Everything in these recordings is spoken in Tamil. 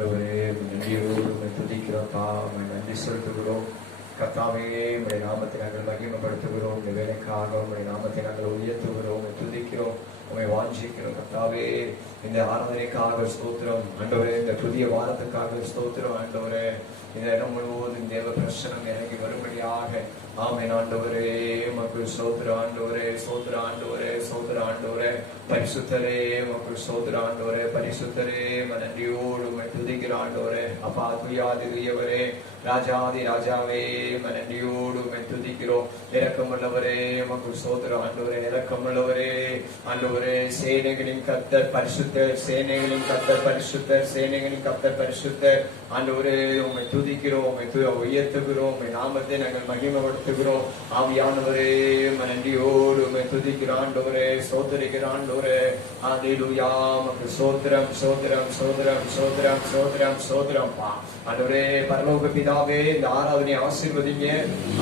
ஆண்டவரே நன்றியோடு உம்மை துதிக்கிறோம்ப்பா, உம்மை நன்றி செலுத்துகிறோம் கர்த்தாவே. உம்முடைய நாமத்தை நாங்கள் மகிமைப்படுத்துகிறோம். இந்த வேலைக்காக உம்முடைய நாமத்தை நாங்கள் உயர்த்துகிறோம், உம்மை துதிக்கிறோம், உம்மை வாஞ்சிக்கிறோம் கர்த்தாவே. இந்த ஆராதனைக்காக ஸ்தோத்திரம் ஆண்டவரே, இந்த புதிய வாரத்துக்காக ஸ்தோத்திரம் ஆண்டவரே. இந்த இடம் முழுவதும் தேவ பிரசனம் இறங்கி வரும்படியாக ஆமென் ஆண்டவரே. மக்கள் ஸ்தோத்திர ஆண்டவரே, ஸ்தோத்திர ஆண்டவரே, ஸ்தோத்திர ஆண்டவரே. பரிசுத்தரே மக்கள் ஸ்தோத்திர ஆண்டவரே, பரிசுத்தரே நன்றியோடு உம்மை துதிக்கிற ஆண்டவரே. அப்பா துயாதி துயவரே, ராஜாதி ராஜாவே நன்றியோடு உம்மை துதிக்கிறோம். இரக்கமுள்ளவரே மக்கள் ஸ்தோத்திர ஆண்டவரே, இரக்கமுள்ளவரே ஆண்டவரே. சேனைகளின் கர்த்தர் பரிசுத்தர், சேனைகளின் கர்த்தர் பரிசுத்தர், சேனைகளின் கர்த்தர் பரிசுத்தர் ஆண்டவரே. உம்மை துதிக்கிறோம், உம்மை உயர்த்துகிறோம், உம்மை நாமத்தை நாங்கள் மகிமைப்படுத்துகிறோம். ஆவியானவரே நன்றியோடு உம்மை துதிக்கிற ஆண்டவரே, ஸ்தோத்திரிக்கிற ஆண்டவரே. அல்லேலூயா மக்கள் ஸ்தோத்திரம் ஸ்தோத்திரம் ஸ்தோத்திரம் ஸ்தோத்திரம் ஸ்தோத்திரம் ஸ்தோத்திரம் ஆண்டவரே. பரலோக பிதாவே, இந்த ஆராதனை ஆசீர்வதிங்க.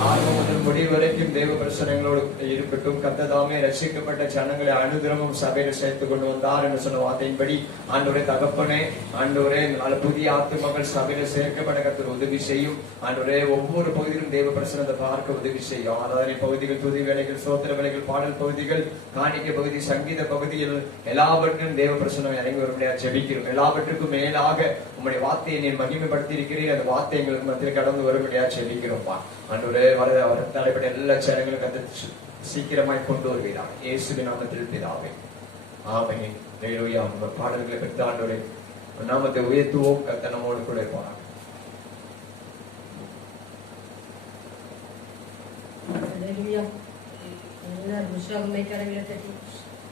ஆரம்பம் முதல் முடிவு வரைக்கும் தேவ பிரசனங்களோடு இருக்கட்டும். கர்த்ததாமே ரட்சிக்கப்பட்ட ஜனங்களை அனுதினமும் சபையில சேர்த்து கொண்டு வந்தார் என்று சொன்ன வார்த்தையின்படி ஆண்டவரே தகப்பனே ஆண்டவரே, புதிய ஆத்துமக்கள் சபையில சேர்க்கப்பட்ட கர்த்தர் உதவி செய்யும் ஆண்டவரே. ஒவ்வொரு பகுதியிலும் தேவ பிரசனத்தை பார்க்க உதவி செய்யும். ஆராதனை பகுதிகள், துதி வேலைகள், சோத்திர வேலைகள், பாடல் பகுதிகள், காணிக்கை பகுதி, சங்கீத பகுதியில் எல்லாவற்றிலும் தேவ பிரசனம் இறங்கி வரும்படியா ஜெபிக்கிறோம். எல்லாவற்றுக்கும் மேலாக உம்முடைய வார்த்தையை நீர் மகிமைப்படுத்தி இருக்கிறீர். அந்த வார்த்தை எங்களுக்கு மத்தியில் கடந்து வரும்படியா ஜெபிக்கிறோம்ப்பா ஆண்டவரே. வர தலைப்பட்ட எல்லா சேனங்களும் கத்து சீக்கிரமாய் கொண்டு வருவீராக இயேசுவின் நாமத்தில் பிதாவே, ஆமென். அல்லேலூயா. உங்க பாடல்களை பெற்ற ஆண்டவரே நாமத்தை உயர்த்துவோம். கர்த்தர் நம்மோடு கூட இருப்பார். உற்சாகமை கரங்களை தட்டி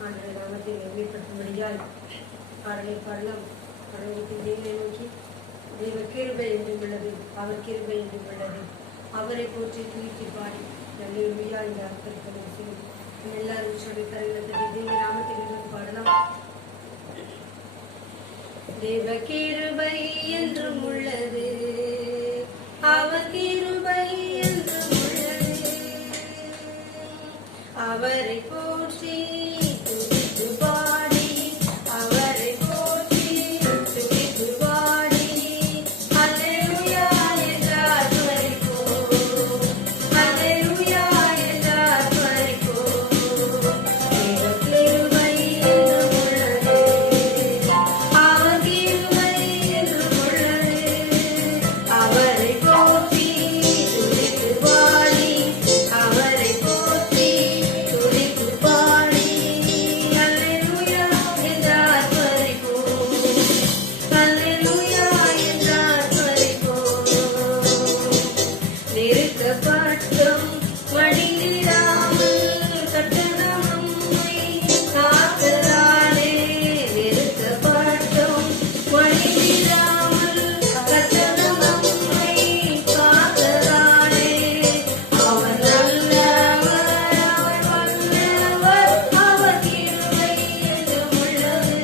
ஆண்டவருடைய நாமத்தை மகிமைப்படுத்தும்படியால் பாடலை பாடலாம். பரலோகத்தின் தேவனை நோக்கி தேவ கிருபை என்றும் உள்ளது, அவர் கிருபை என்றும் உள்ளது, அவரை போற்றி துதித்து பாடி அல்லேலூயா இந்த அர்ப்பணிப்பதை செய்யும். எல்லாரும் உற்சாகமை கரங்களை தட்டி தேவ நாமத்தை பாடலாம். தேவ கிருபை என்றும் உள்ளது, அவர் கிருபை என்றும் உள்ளது, அவரை போற்றி துதித்து பாடி, அவரை போற்றி துதித்து பாடி அல்லேலூயா என்றார் பரிபூர்ண, அல்லேலூயா என்றார் பரிபூர்ண. தேவ கிருபை என்றும் உள்ளது, அவர் கிருபை என்றும் உள்ளது, அவரை போற்றி துதித்து பாடி, அவரை போற்றி துதித்து பாடி அல்லேலூயா என்றார் பரிபூர்ண, அல்லேலூயா என்றார் பரிபூர்ண. நிறுத்தப்பட்டும் மடிந்திடாமல் கட்டணம் நம்மை காத்ததாலே, நிறுத்தப்பட்டும் மடிந்திடாமல் கட்டணம் நம்மை காத்ததாலே, அவர் நல்லவர், அவர் வல்லவர், அவர் கிருபை என்றும் உள்ளது,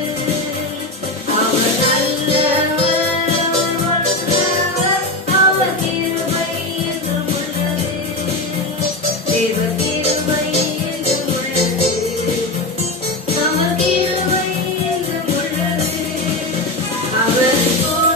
அவர் நல்லவர், அவர் வல்லவர், அவர் கிருபை என்றும் உள்ளது, தேவ கிருபை என்றும் உள்ளது, அவர் கிருபை என்றும் உள்ளது, அவரை போற்றி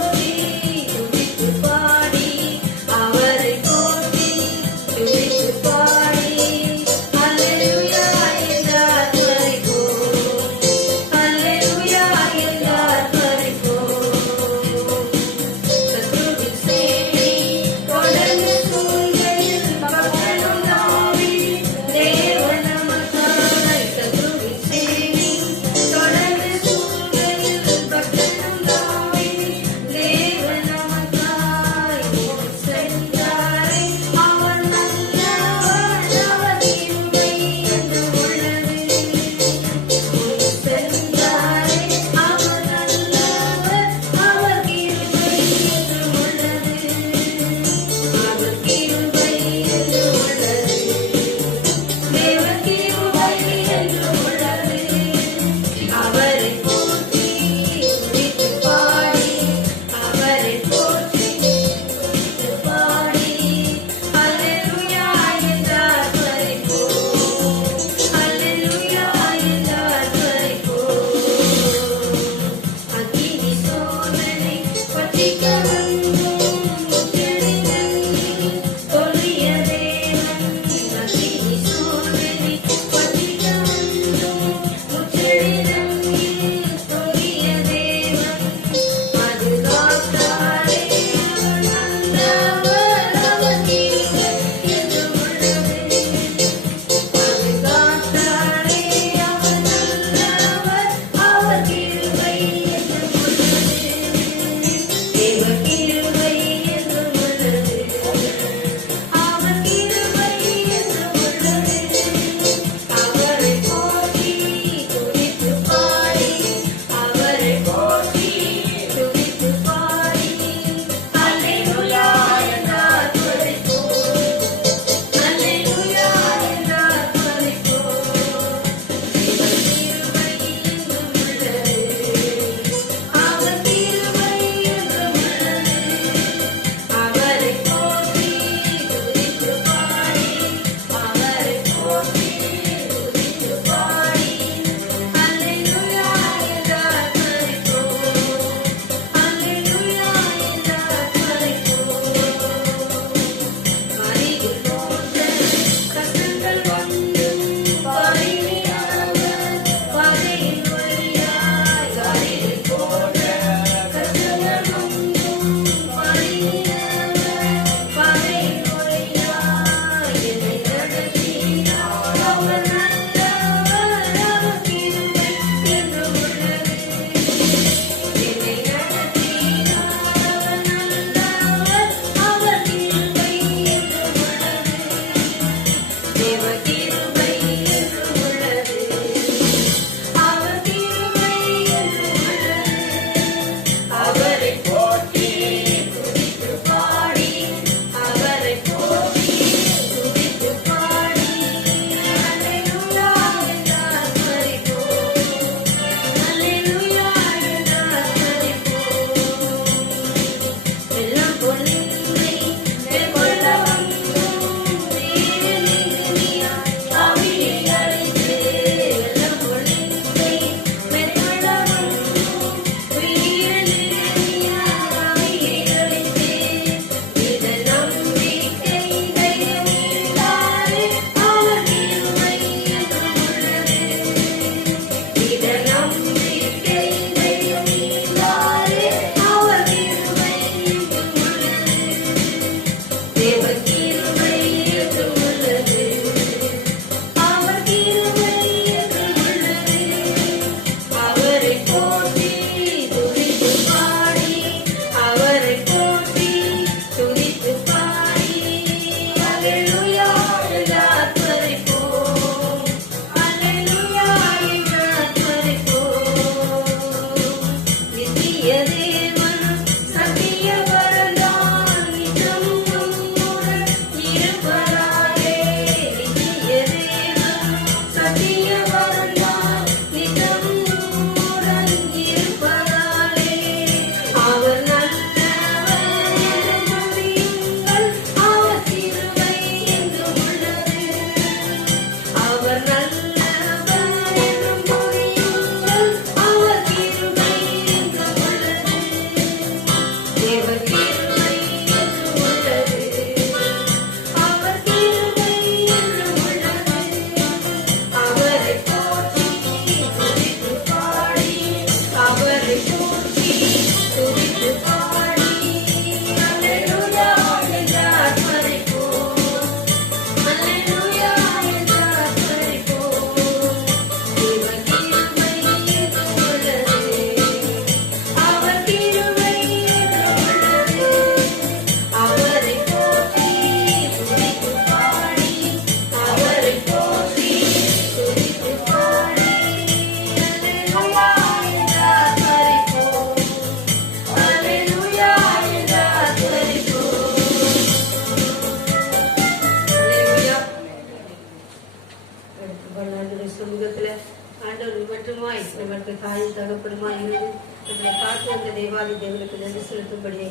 நமக்கு தாயும் தகப்பனுமா இருந்து நம்மளை காத்து வந்த தேவாதி தேவனுக்கு நன்றி செலுத்தும்படியே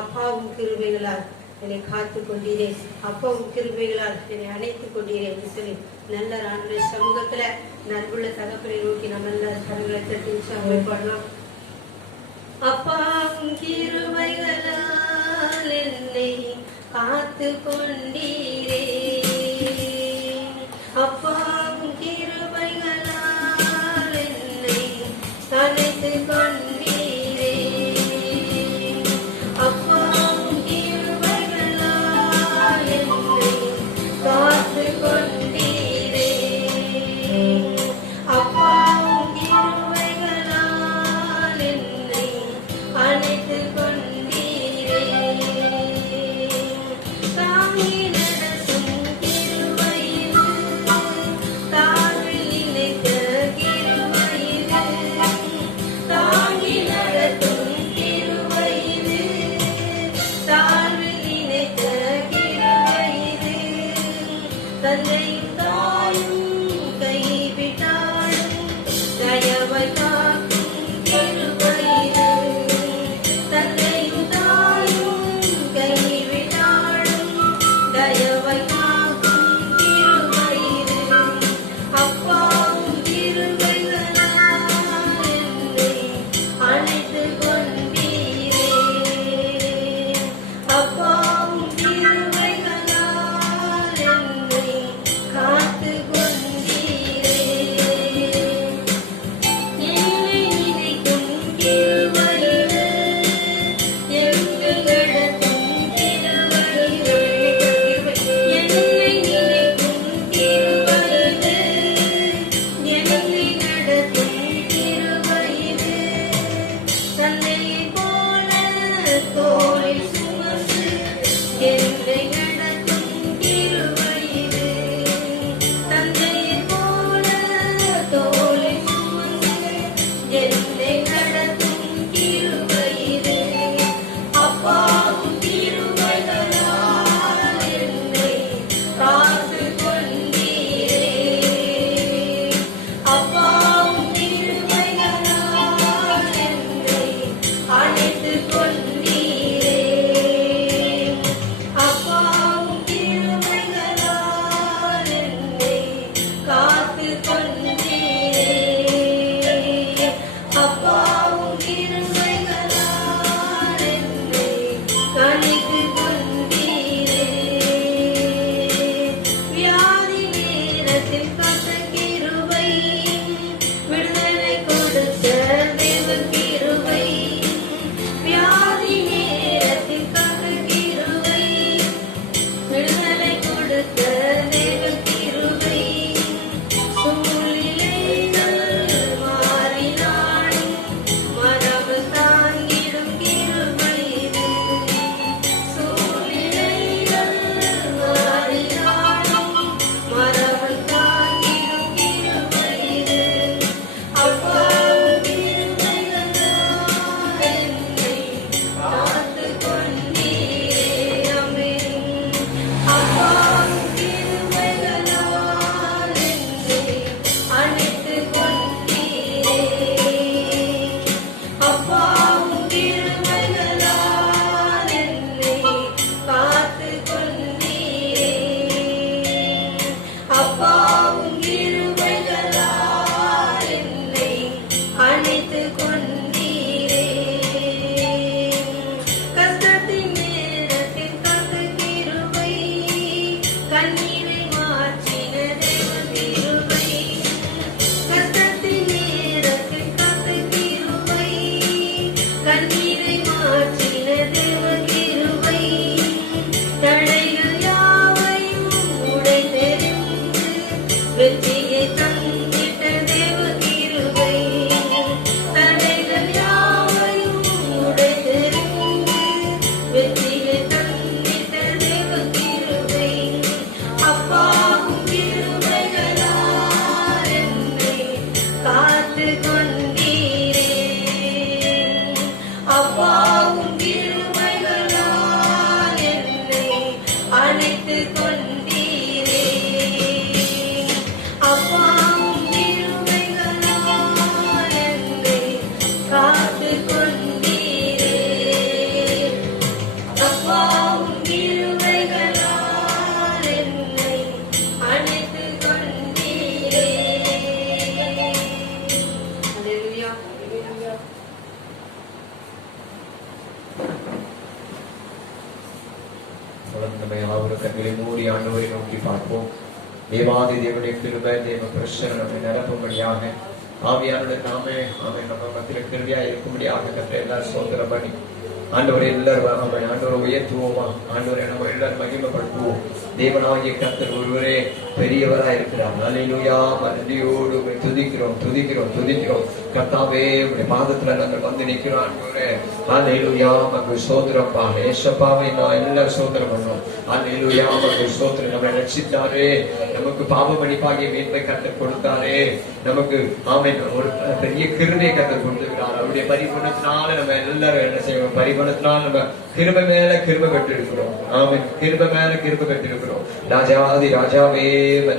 அப்பாவும் கிருபைகளால் என்னை காத்து கொண்டீரே, அப்பாவும் கிருபைகளால் என்னை அணைத்துக் கொண்டீரே என்று சொல்லி நல்ல ஆண்டுடைய சமூகத்துல நண்புள்ள தகப்பனை நோக்கி நம்ம நல்ல கரங்களை தட்டி உற்சாகமாய் பாடலாம். அப்பாவும் கிருபைகளால் என்னை காத்து கொண்டீரே, அப்பாவும் கிருபைகளால் என்னை அணைத்து கொண்டீரே, அப்பாவும் கிருபைகளால் என்னை காத்து கொண்டீரே, அப்பாவும் கிருபைகளால் என்னை அணைத்து கொண்டீரே, தாங்கி நடத்தும் கிருபையிது, தாழ்வில் நினைத்த கிருபையிது, தாங்கி நடத்தும் கிருபையிது, தாழ்வில் நினைத்த கிருபையிது, தந்தையும் தாயும் கைவிட்டாலும் தயவை காக்கும் கிருபையிது, தந்தையும் தாயும் கைவிட்டாலும் தயவை காக்கும் கிருபையிது, அப்பாவும் கிருபைகளால் என்னை அணைத்து கொண்டீரே, அப்பாவும் கிருபைகளால் என்னை காத்து கொண்டீரே, என்னை நினைக்கும் கிருபையிது, எங்கள் நடத்தும் கிருபையிது, என்னை நினைக்கும் கிருபையிது, என்னை நடத்தும் கிருபையிது, தந்தையைப் போல தோளில் சுமந்து என்னை நடத்தும் கிருபையிது, தந்தையைப் போல தோளில் சுமந்து என்னை நடத்தும் கிருபையிது, அப்பாவும் கிருபைகளால் என்னை காத்து கொண்டீரே, அப்பாவும் கிருபைகளால் என்னை அணைத்து கொண்டீரே, அப்பா நம்ம யாவரும் கண்களை மூடி ஆண்டவரை நோக்கி பார்ப்போம். தேவாதி தேவனுடைய கிருபை தேவ பிரசன்னம் நம்மை நிரப்பும்படியாக ஆவியானுடைய நாமே நம்ம மத்தியில் கிருபையா இருக்கும்படியாக கர்த்தரை எல்லாரும் சோதரம் பண்ணி ஆண்டவரை எல்லாரும் ஆண்டவரை உயர்த்துவோமா, ஆண்டவரை நம்ம எல்லாரும் மகிமைப்படுத்துவோம். தேவனாகிய கர்த்தர் ஒருவரே பெரியவராக இருக்கிறார். அல்லேலூயா. நன்றியோடு துதிக்கிறோம் துதிக்கிறோம் துதிக்கிறோம். கர்த்தாவே உடைய பாதத்துல நாங்கள் வந்து நிற்கிறோம். ஆண்டவரே அல்லேலூயா. நமக்கு சோதரப்பா ஏசப்பாவை நான் எல்லாரும் சோதரம் பண்ணோம். அல்லேலூயா. நமக்கு சோதரம் நம்மை ரட்சித்தாரே, நமக்கு பாவ மன்னிப்பாகிய மீட்பை கர்த்தர் கொடுத்தாரே, நமக்கு ஆமென் ஒரு பெரிய கிருபையை கர்த்தர் கொடுத்திருக்கிறார். அவருடைய பரிபூரணத்தினால நம்ம எல்லாரும் என்ன செய்வோம், பரிபூரணத்தினால நம்ம கிருபை மேல கிருபை பெற்றிருக்கிறோம். ஆமென். கிருபை மேல கிருபை பெற்றிருக்கிறோம். ராஜாதி ராஜாவே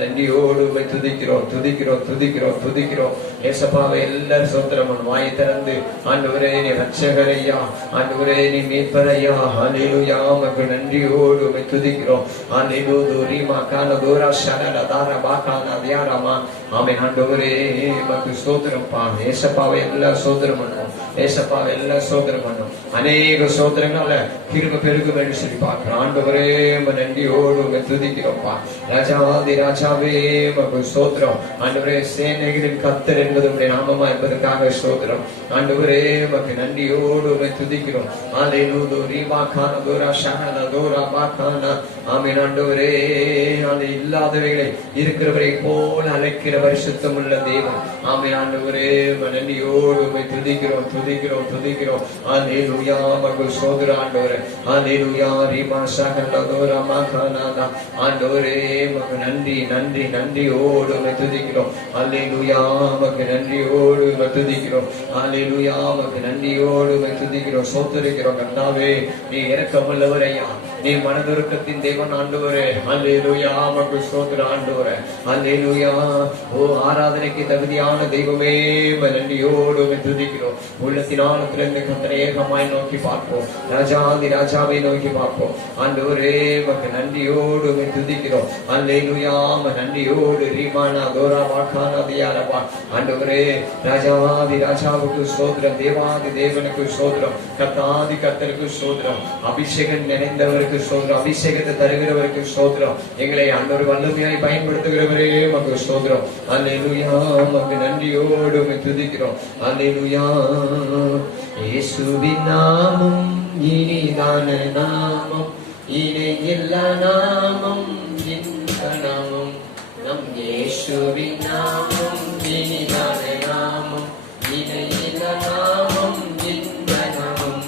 நன்றியோடு துதிக்கிறோம் துதிக்கிறோம் துதிக்கிறோம் துதிக்கிறோம். ஏசப்பாவை எல்லாரும் சோத்திரம் வாயை திறந்து ஆண்டவரே நீ ரட்சகரையா, ஆண்டவரே நீ மீட்பரையா, அல்லேலூயா உமக்கு நன்றியோடு துதிக்கிறோம். அல்லேலூயா ரீமா கான தோரா ஷனல தாரா பாகானா தியாராமா. ஆமென். ஆண்டவரே உமக்கு சோத்திரம்ப்பா. ஏசப்பாவை எல்லாரும் சோத்திரம் பண்ணுவோம். ஏசப்பாவை எல்லாரும் சோத்திரம் பண்ணுவோம். அநேக சோத்திரங்களால கிருபை பெருகும் என்று சொல்லி பார்க்கிறோம். ஆண்டவரே நன்றியோடு துதிக்கிறோம்ப்பா. ராஜாதி ராஜாவே உமக்கு சோத்திரம். ஆண்டவரே சேனைகளின் கர்த்தர் என்பது உடைய நாமமா என்பதற்காக சோத்திரம். ஆண்டவரே உமக்கு நன்றியோடு துதிக்கிறோம். அல்லேலூயா ரீமா கான தோரா ஷனல தோரா பாகானா. ஆமென். ஆண்டவரே அது இல்லாதவைகளை இருக்கிறவரை போல அழைக்கிற பரிசுத்தம் உள்ள தேவன். ஆமென். ஆண்டவரே நன்றியோடு துதிக்கிறோம் துதிக்கிறோம் துதிக்கிறோம். அல்லேலூயா உமக்கு சோத்திரம் ஆண்டவரே. அல்லேலூயா ரீமா ஷனல தோரா பாகானா. ஆண்டவரே உமக்கு நன்றி நன்றி நன்றியோடு துதிக்கிறோம். அல்லேலூயா உமக்கு நன்றியோடு துதிக்கிறோம். அல்லேலூயா உமக்கு நன்றியோடு துதிக்கிறோம் சோத்திரிக்கிறோம். கர்த்தாவே நீ இரக்கமுள்ளவரையா, நீ மனதுருக்கத்தின் தேவன் ஆண்டவரே. அல்லேலூயா உமக்கு சோத்திரம் ஆண்டவரே. அல்லேலூயா. ஓ ஆராதனைக்கு தகுதியான தெய்வமே நன்றியோடு துதிக்கிறோம். உள்ளத்தின் ஆழத்திலிருந்து கர்த்தரை ஏகமாய் நோக்கி பார்ப்போம். ராஜாதி ராஜாவை நோக்கி பார்ப்போம். ஆண்டவரே உமக்கு நன்றியோடு துதிக்கிறோம். அல்லேலூயா நன்றியோடு ரீமானா தோரா வாக்கானா தியாரபா. ஆண்டவரே ராஜாதி ராஜாவுக்கு சோத்திரம், தேவாதி தேவனுக்கு சோத்திரம், கர்த்தாதி கர்த்தருக்கு சோத்திரம், அபிஷேகம் நிறைந்தவருக்கு சோத்திரம், அபிஷேகத்தை தருகிறவருக்கு சோத்திரம், எங்களை ஆண்டவர் வல்லமையாய் பயன்படுத்துகிறவரே உமக்கு சோத்திரம். அல்லேலூயா உமக்கு நன்றியோடு துதிக்கிறோம். அல்லேலூயா. இயேசுவின் நாமம் இனிதான நாமம், இணையில்லா நாமம், இன்ப நாமம், நம் இயேசுவின் நாமம் இனிதான நாமம், இணையில்லா நாமம், இன்ப நாமம்,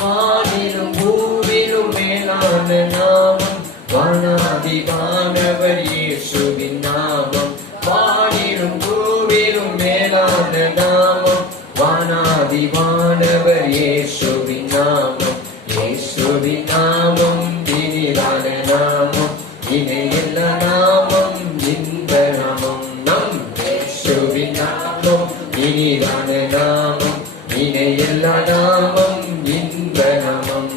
வானிலும் பூவிலும் மேலான நாமம், வானாதி வானவர் இயேசுவின் நாமம், வானிலும் பூவிலும் மேலான நாமம், வானாதி வானவர் இயேசுவின் நாமம், இயேசுவின் நாமம் இனிதான நாமம், இணையில்லா நாமம், இன்ப நாமம், நம் இயேசுவின் நாமம் இனிதான நாமம், இணையில்லா நாமம், இன்ப நாமம்,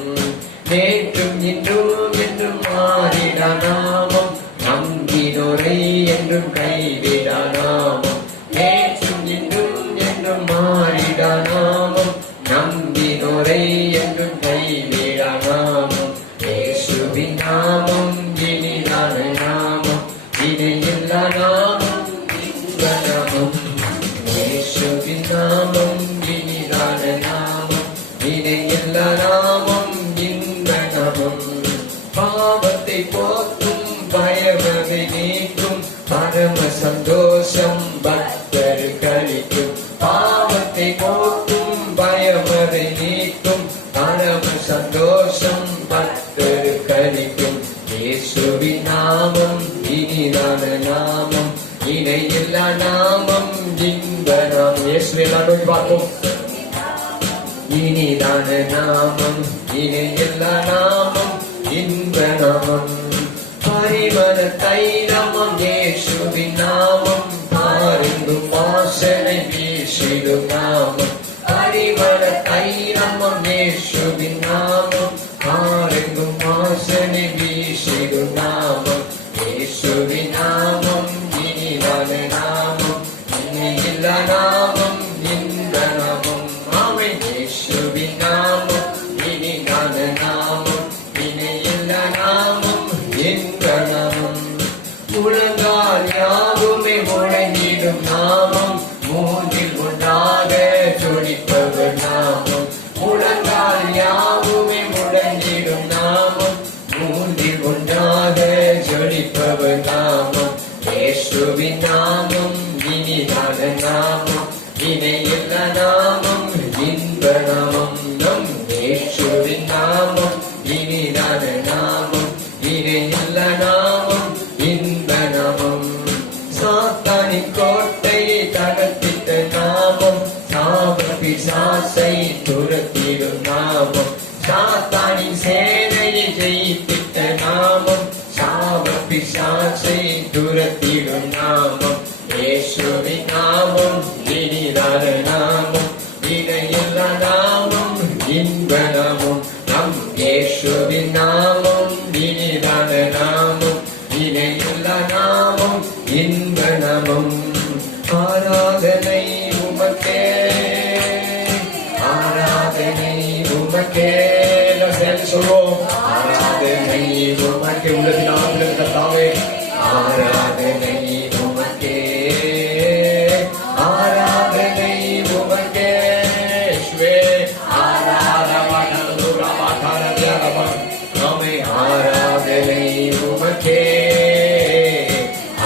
நேற்றும் இன்றும் என்றும் மாறிடா நாமம், நம்பினோரை என்றும் கைவிடா நாமம், நேற்றும் இன்றும் என்றும் மாறிடா நாமம், நம்பினோரை என்றும் கைவிடா நாமம், இயேசுவின் நாமம் இனிதான நாமம், இணையில்லா நாமம், இன்ப நாமம், இயேசுவின் நாமம் இனிதான நாமம், இணையில்லா நாமம், இன்ப நாமம், பாவத்தை போக்கும் பயமதை நீக்கும் பரம சந்தோஷம் பக்தருக்கு அளிக்கும், பாவத்தை போக்கும் பயமதை நீக்கும் பரம சந்தோஷம் பக்தருக்கு அளிக்கும், இயேசுவின் நாமம் இனிதான நாமம், இணையில்லா நாமம், இன்ப நாமம். இயேசுவை நாமம் பார்ப்போம். இனிதான நாமம், இணையில்லா நாமம், இன்ப நாமம், பரிமள தைலமம் இயேசுவின் நாமம், பாருங்கும் வாசனை வீசிடும் நாமம், பரிமள தைலமம் இயேசுவின் நாமம், பாருங்கும் வாசனை வீசிடும் நாமம், இயேசுவின் நாமம் இனிதான நாமம், இணையில்லா நாமம், இன்ப நாமம், ஆமென். இயேசுவின் நாமம் இனிதான நாமம், இணையில்லா நாமம், நாமம் இனிதான நாமம், இணையில்ல நாமம், இன்ப நாமம். நம் இயேசுவின் நாமம் இனிதான நாமம், இணையில்ல நாமம், இன்ப நாமம். சாத்தானின் கோட்டையை தகர்த்திட்ட நாமம், சாப பிசாசை துரத்திடும் நாமம். சாத்தானின் சேனையை ஜெயித்திட்ட நாமம், சாப பிசாசை துரத்திடும் நாமம். இயேசுவின் நாமம் இனிதான நாமம், இணையில்ல நாமம், இன்ப நாமம். நம் இயேசுவின் நாமம் இனிதான நாமம், இணையில்ல நாமம், இன்ப நாமம். ஆராதனை உமக்கே, ஆராதனை உமக்கே. நாம் சேர்ந்து சொல்வோம், ஆராதனை உமக்கே. உள்ளத்தினால் கர்த்தாவே, ஆராதனை உமக்கே, ஆராதனை உமக்கே. இயேசுவே, நாமே ஆராதனை உமக்கே,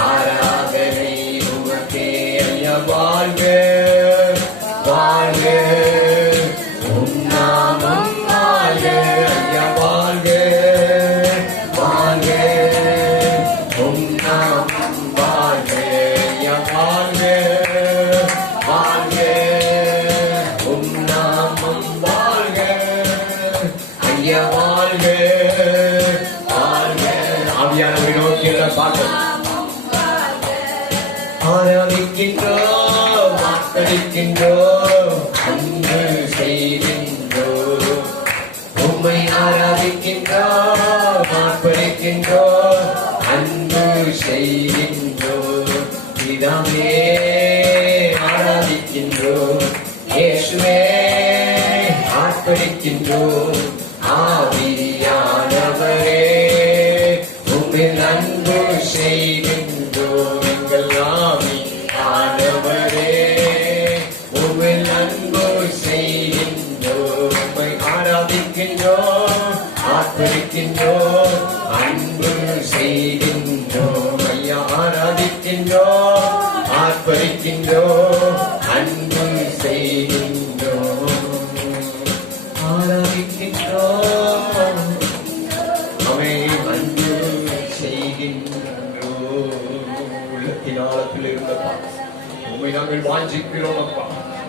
ஆராதனை உமக்கே. ஐயா வாழ்க, வாழ்க, உம் நாமம் வாழ்க. ஐயா வாழ்க, வாழ்க, உம் நாமம் வாழ்க. ஐயா வாழ்க, வாழ்க, உம் நாமம் வாழ்க. ஐயா வாழ்க, வாழ்க. ஆவியானவரை நோக்கி எல்லாம் பார்க்க ஆராதிக்கின்றோம், வாக்களிக்கின்றோம், அன்பு செய்கின்றோம். உம்மை ஆராதிக்கின்றோம், வாக்களிக்கின்றோம், அன்பு செய்கின்றோம். பிதாவே ஆராதிக்கின்றோம், இயேசுவே ஆர்ப்பரிக்கின்றோம். ஆவியானவரே உம்மில் அன்பு செய்கின்றோம். எங்கள் ஆவியானவரே உம்மில் அன்பு செய்கின்றோம். உம்மை ஆராதிக்கின்றோம், ஆர்ப்பரிக்கின்றோம், அன்பு செய்கின்றோம். ஐயா ஆராதிக்கின்றோம், ஆர்ப்பரிக்கின்றோம், அன்பு செய்கின்றோம். ஆராதிக்கின்றோம், அவை அன்பு செய்கின்றோம். உள்ளத்தின் ஆழத்தில் இருந்தப்பா உண்மை நாங்கள் வாஞ்சிக்கிறோம் அப்பா.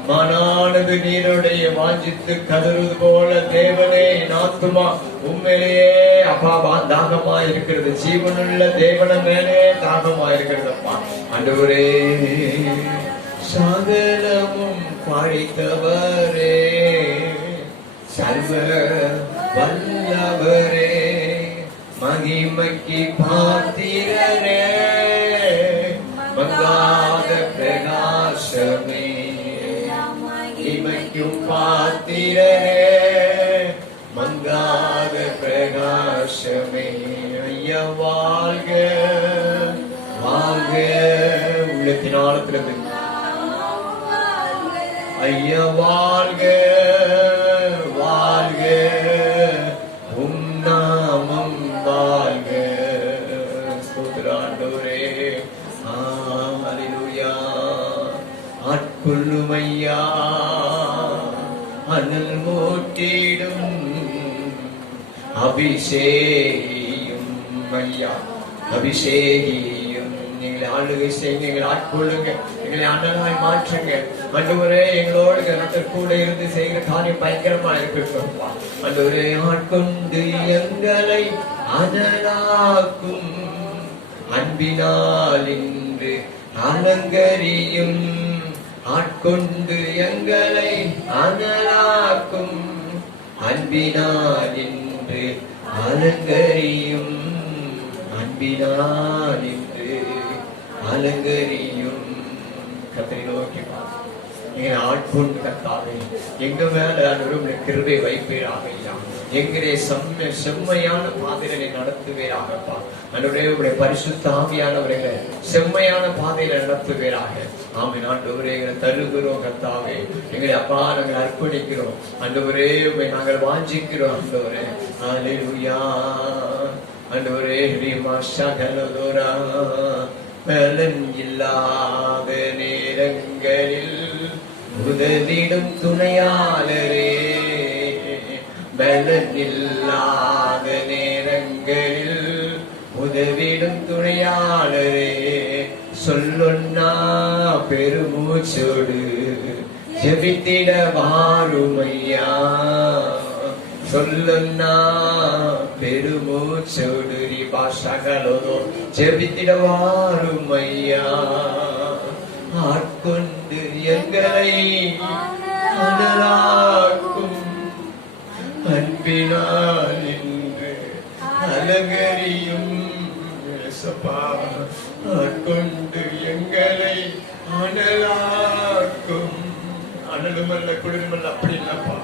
மானானது நீருடைய வாஞ்சித்து கதறுவது போல தேவனே என் ஆத்துமா உண்மையிலேயே அப்பா தாகமா இருக்கிறது. ஜீவனுள்ள தேவன மேலே தாகமா இருக்கிறது அப்பா. ஆண்டவரே சகலமும் படைத்தவரே, சர்வ வல்லவரே, மகிமைக்கு பாத்திரரே, மங்காத பிரகாசமே, மகிமைக்கும் பாத்திரரே, மங்காத பிரகாசமே. ஐயா வாழ்க, வாழ்க. உள்ளத்தின் ஆழத்திலிருந்து ஐயா வாழ்க, வாழ்க, உம் நாமம் வாழ்க. ஸ்தோத்திரம் ஆண்டவரே. ஹல்லேலூயா. ஆட்கொள்ளும் ஐயா, அனல் மூட்டிடும் அபிஷேகம் ஐயா, அபிஷேகியும். எங்களை ஆளுகை செய்யுங்க, எங்களை ஆட்கொள்ளுங்க, எங்களை அண்ணனாய் மாற்றுங்க. ஆண்டவரே எங்களோடு கர்த்தர் கூட இருந்து செய்கிற காரியம் பயங்கரமா இருக்கட்டும். ஆண்டவரே ஆட்கொண்டு எங்களை அனலாக்கும் அன்பினால் இன்று அலங்கரியும். ஆட்கொண்டு எங்களை அனலாக்கும் அன்பினால் இன்று அலங்கரியும். அன்பினால் இன்று அலங்கரியும். கர்த்தரை நோக்கி ஆட்கொண்டு கர்த்தாவே எங்க மேல அனுருடைய கிருபை வைப்பீராக ஐயா. எங்களே செம்மையான பாதையில நடத்துவீராகப்பா. அன்றைய பரிசுத்த ஆவியானவர்களை செம்மையான பாதையில நடத்துவீராக. ஆமென். ஆண்டவரே எங்களை தருகிறோம் கர்த்தாவே. எங்களை அப்பா நாங்கள் அர்ப்பணிக்கிறோம் ஆண்டவரே. உம்மை நாங்கள் வாஞ்சிக்கிறோம் ஆண்டவரே. ஹல்லேலூயா. ஆண்டவரே ரீமா ஷகலோரா பலன் இல்லாத நேரங்களில் உதவிடும் துணையாளரே, பலன் இல்லாத நேரங்களில் உதவிடும் துணையாளரே, சொல்லொன்னா பெருமூச்சோடு ஜெபித்திட வாருமையா, சொல்லொன்னா பெருமூச்சோடு பாஷகளோ ஜெபித்திட வாருமையா, ஆட்கொண்டு எங்களை அனலாக்கும் அன்பினால் என்று அலங்கரியும் ஆட்கொண்டு எங்களை அனலாக்கும், அனலுமல்ல குளிருமல்ல அப்படி இல்லப்பா,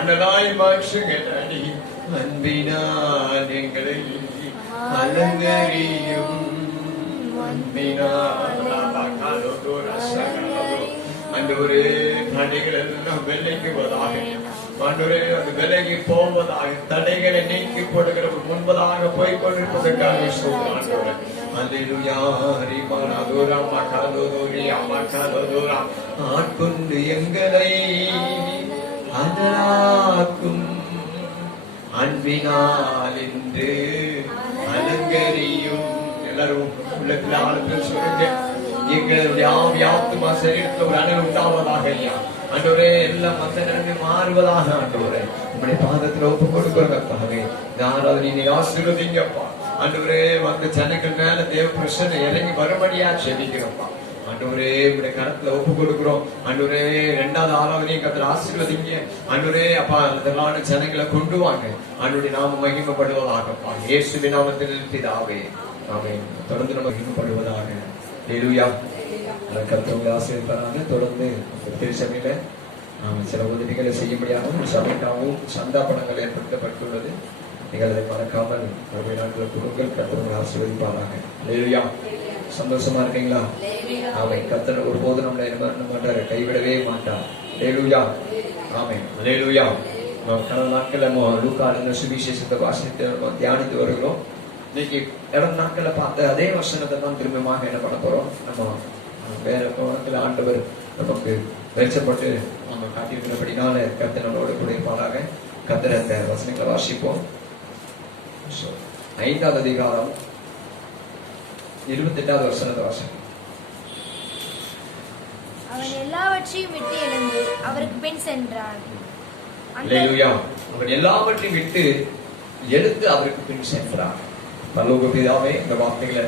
அனலாய் மாற்றுங்க அடி, அன்பினால் எங்களை அலங்கரியும் அன்றுவரே தடைகள் எல்லாம் வெள்ளைக்கு போவதாக, ஆண்டவரே அது விலகி போவதாக, தடைகளை நீக்கி போடுகிற முன்பதாக போய் கொண்டிருப்பதற்காக சொல்றான். ஆட்கொண்டு எங்களை அனலாக்கும் அன்பினால் என்று அலங்கரியும். எல்லாரும் உள்ளத்துல ஆளுநர் சொல்லுங்க, எங்களுடைய ஆவி ஆத்துமா சரீரத்தில் ஒரு அனல் உண்டாவதாக ஐயா. ஆண்டவரே எல்லாம் மத்த நிலைமை மாறுவதாக ஆண்டவரே உங்களுடைய பாதத்துல ஒப்பு கொடுக்கிறதாகவே ஆராதனை நீ ஆசீர்வதிங்கப்பா. ஆண்டவரே அந்த ஜனங்கள் மேல தேவ பிரசனை இறங்கி வரும்படியா செபிக்கிறோம்ப்பா. ஆண்டவரே உங்களுடைய கரத்துல ஒப்பு கொடுக்கிறோம். ஆண்டவரே 2வது ஆராதனையை கர்த்தர் ஆசீர்வதிங்க. ஆண்டவரே அப்பா அதனால ஜனங்களை கொண்டு வாங்க. ஆண்டவருடைய நாம மகிமைப்படுவதாகப்பா, இயேசுவின் நாமத்தில் பிதாவே ஆமென். தொடர்ந்து நம்ம மகிமைப்படுவதாக. ஹல்லேலூயா. கர்த்தர் ஆசீர்வதிப்பாராக. தொடர்ந்து திருச்சபையில சில உதவிகளை செய்ய முடியாமல் சபைக்காகவும் சந்தா பணங்கள் ஏற்படுத்தப்பட்டுள்ளது. நீங்கள் அதை மறக்காமல் ஒரு நாட்கள் குழுக்கள் கர்த்தர் ஆசீர்வதிப்பாராக. ஹல்லேலூயா. சந்தோஷமா இருக்கீங்களா? ஆமென். கர்த்தர் ஒருபோதும் நம்மளை என்ன மாட்டாரு, கைவிடவே மாட்டார். ஹல்லேலூயா. ஆமென். ஹல்லேலூயா. நாம் கடந்த நாட்கள்ல லூக்கா என்ற சுவிசேஷத்தை வாசித்து தியானித்து வருகிறோம். இன்னைக்கு கடந்த நாட்கள்ல பார்த்த அதே வசனத்தை தான் திரும்பமாக என்ன பண்ண போறோம். நம்ம வேற கோணத்துல ஆண்டவர் நமக்கு வெளிச்சப்பட்டு நம்ம காட்டியிருக்கிறபடினால கர்த்தர் நம்மளோட கூட இருப்பாராக. கர்த்தர் அந்த வசனங்களை வாசிப்போம். 5வது அதிகாரம் 28வது வசனத்தை வாசிப்போம். அவன் எல்லாவற்றையும் விட்டு எழுந்து அவருக்கு பின் சென்றான். அல்லேலூயா. அவன் எல்லாவற்றையும் விட்டு எழுந்து அவருக்கு பின் சென்றான். பரலோக பிதாவே, இந்த வார்த்தைகளை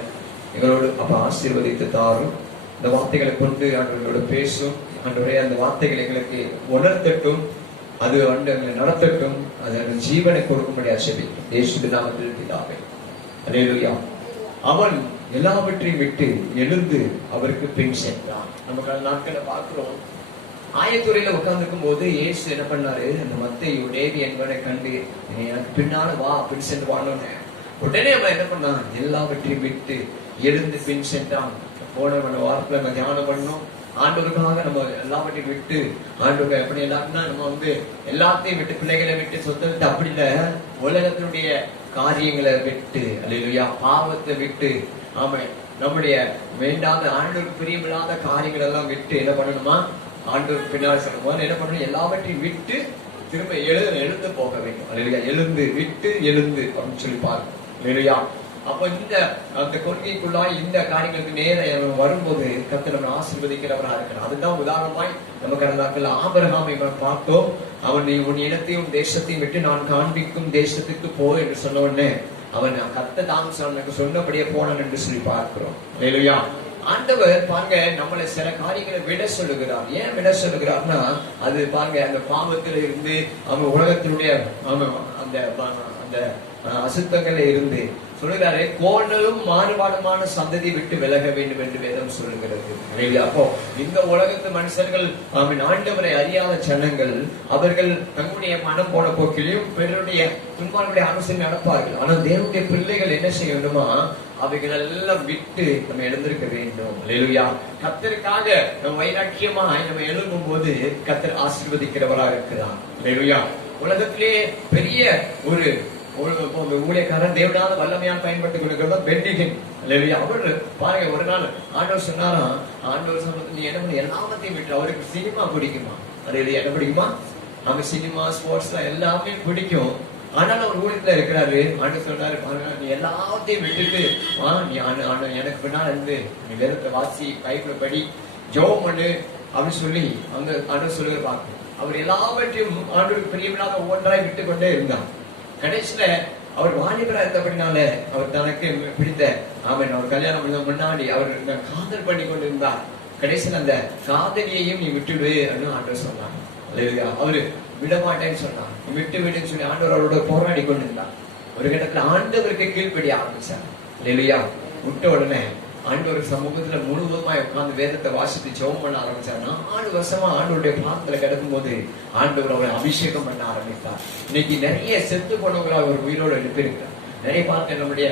எங்களோடு அப்ப ஆசீர்வதித்து தாரும். இந்த வார்த்தைகளை கொண்டு ஆண்டவர்களோடு பேசும். ஆண்டவரே அந்த வார்த்தைகள் எங்களுக்கு உணர்த்தட்டும், அது எங்களை நடத்தட்டும், அது ஜீவனை கொடுக்கும்படியா செபிக்கிறோம் இயேசுவின் நாமத்தில் பிதாவே. அல்லேலூயா. அவன் எல்லாவற்றையும் விட்டு எழுந்து அவருக்கு பின் சென்றான். நமக்கு நாட்களை பார்க்கிறோம். ஆயத்துறையில உட்கார்ந்துருக்கும் போது இயேசு என்ன பண்ணாரு, அந்த மத்தேயு லேவி என்பவனை கண்டு எனக்கு பின்னால வா, பின் சென்று வாழணும். உடனே அவன் என்ன பண்ணான், எல்லாவற்றையும் விட்டு எழுந்து பின் சென்றான். போன வாரத்துல நம்ம தியானம் பண்ணோம். ஆண்டவருக்காக நம்ம எல்லாவற்றையும் விட்டு, ஆண்டவர் எப்படி எல்லாருன்னா நம்ம எல்லாத்தையும் விட்டு, பிள்ளைகளை விட்டு, சொத்தை அப்படி இல்ல, உலகத்தினுடைய காரியங்களை விட்டு, அல்லேலூயா, பாவத்தை விட்டு, ஆமா நம்முடைய வேண்டாத ஆண்டவருக்கு பிரியமில்லாத காரியங்கள் எல்லாம் விட்டு என்ன பண்ணணுமா, ஆண்டவருக்கு பின்னால் செல்லும் என்ன பண்ணணும், எல்லாவற்றையும் விட்டு திரும்ப எழுந்து போக வேண்டும். அல்லேலூயா. எழுந்து விட்டு எழுந்து அப்படின்னு சொல்லி பாருங்க. அல்லேலூயா. அப்ப இந்த அந்த கொள்கைக்குள்ளாய் இந்த காரியங்களுக்கு நேரம் வரும்போது கர்த்தர் நம்மை ஆசீர்வதிக்கிறவராக இருக்கிறார். அதுதான் உதாரணமாய் நமக்கு அந்த நாட்கள் ஆபிரகாமை பார்த்தோம். அவன் உன் இனத்தையும் தேசத்தையும் விட்டு நான் காண்பிக்கும் தேசத்துக்கு போ என்று சொன்ன உடனே அவன் கர்த்தர் தாம் சொன்னபடியே போனான் என்று சொல்லி பார்க்கிறோம். அல்லேலூயா. ஆண்டவர் பாருங்க நம்மளை சில காரியங்களை விட சொல்லுகிறார். ஏன் விட சொல்லுகிறார்னா, அது பாருங்க அந்த பாவத்துல இருந்து அவன் உலகத்தினுடைய அந்த அசுத்தங்கள்ல இருந்து சொல்லுகிறாரு, கோணலும் மாறுபாடுமான சந்ததி விட்டு விலக வேண்டும் என்று வேதம் சொல்லுகிறது. அப்போ இந்த உலகத்து மனுஷர்கள் ஆண்டவரை அறியாத ஜனங்கள், அவர்கள் தங்களுடைய மனம் போன போக்கிலையும் பிறருடைய துன்பார்களுடைய ஆலோசனை நடப்பார்கள். ஆனால் தேவனுடைய பிள்ளைகள் என்ன செய்ய வேண்டுமா, அவைகள் எல்லாம் விட்டு நம்ம எழுந்திருக்க வேண்டும். அல்லேலூயா. கர்த்தருக்காக நம்ம வைராக்கியமாய் நம்ம எழும்பும் போது கர்த்தர் ஆசீர்வதிக்கிறவராக இருக்கிறார். அல்லேலூயா. உலகத்திலே பெரிய ஒரு ஊழியக்காரன் தேவனால வல்லமையான பயன்படுத்திக் கொண்டிருக்கிறதா பென்னிகின். அவர் பாருங்க, ஒரு நாள் ஆண்டவர் சொன்னாராம், ஆண்டவர் சொன்னது நீ என்ன பண்ண எல்லாத்தையும் விட்டு, அவருக்கு சினிமா பிடிக்குமா, அது என்ன பிடிக்குமா, நம்ம சினிமா ஸ்போர்ட்ஸ் எல்லாமே பிடிக்கும். ஆனாலும் அவர் ஊழியத்துல இருக்கிறாரு. ஆண்டவர் சொல்றாரு, பாருங்க நீ எல்லாத்தையும் விட்டுட்டு நீ எனக்கு பின்னால் இருந்து நீ வேதத்தை வாசி, பைபிளை படி, ஜெபம் பண்ணு அப்படின்னு சொல்லி அந்த ஆண்டவர் சொல்லுகிற பார்க்க, அவர் எல்லாவற்றையும் ஆண்டவருக்கு பிரியமில்லாத ஒவ்வொன்றாய் விட்டு கொண்டே இருந்தார். கடைசியில அவர் வாலிபரா இருந்தபடினால அவர் தனக்கு பிடித்த அவர் கல்யாணம் முன்னாடி அவர் காதல் பண்ணி கொண்டு இருந்தார். கடைசியில் அந்த காதலியையும் நீ விட்டுடு அப்படின்னு ஆண்டவர் சொன்னாங்க. அவரு விடமாட்டேன்னு சொன்னார். விட்டு விடுன்னு சொல்லி ஆண்டவர் அவரோட போராடி கொண்டு இருந்தார். ஒரு கட்டத்துல ஆண்டவருக்கு கீழ்ப்படிய ஆரம்பிச்சார். இல்லையா, விட்ட உடனே ஆண்டவர் சமூகத்துல முழுவதுமா உட்கார்ந்து வேதத்தை வாசித்து ஜெபம் பண்ண ஆரம்பிச்சார். 4 வருஷமா ஆண்டவருடைய பாதத்துல கிடக்கும் போது ஆண்டவர் அவரை அபிஷேகம் பண்ண ஆரம்பித்தார். இன்னைக்கு நிறைய செத்து போனவங்களை அவர் உயிரோடு எழுப்பியிருக்கிறார். நிறைய பார்த்து நம்முடைய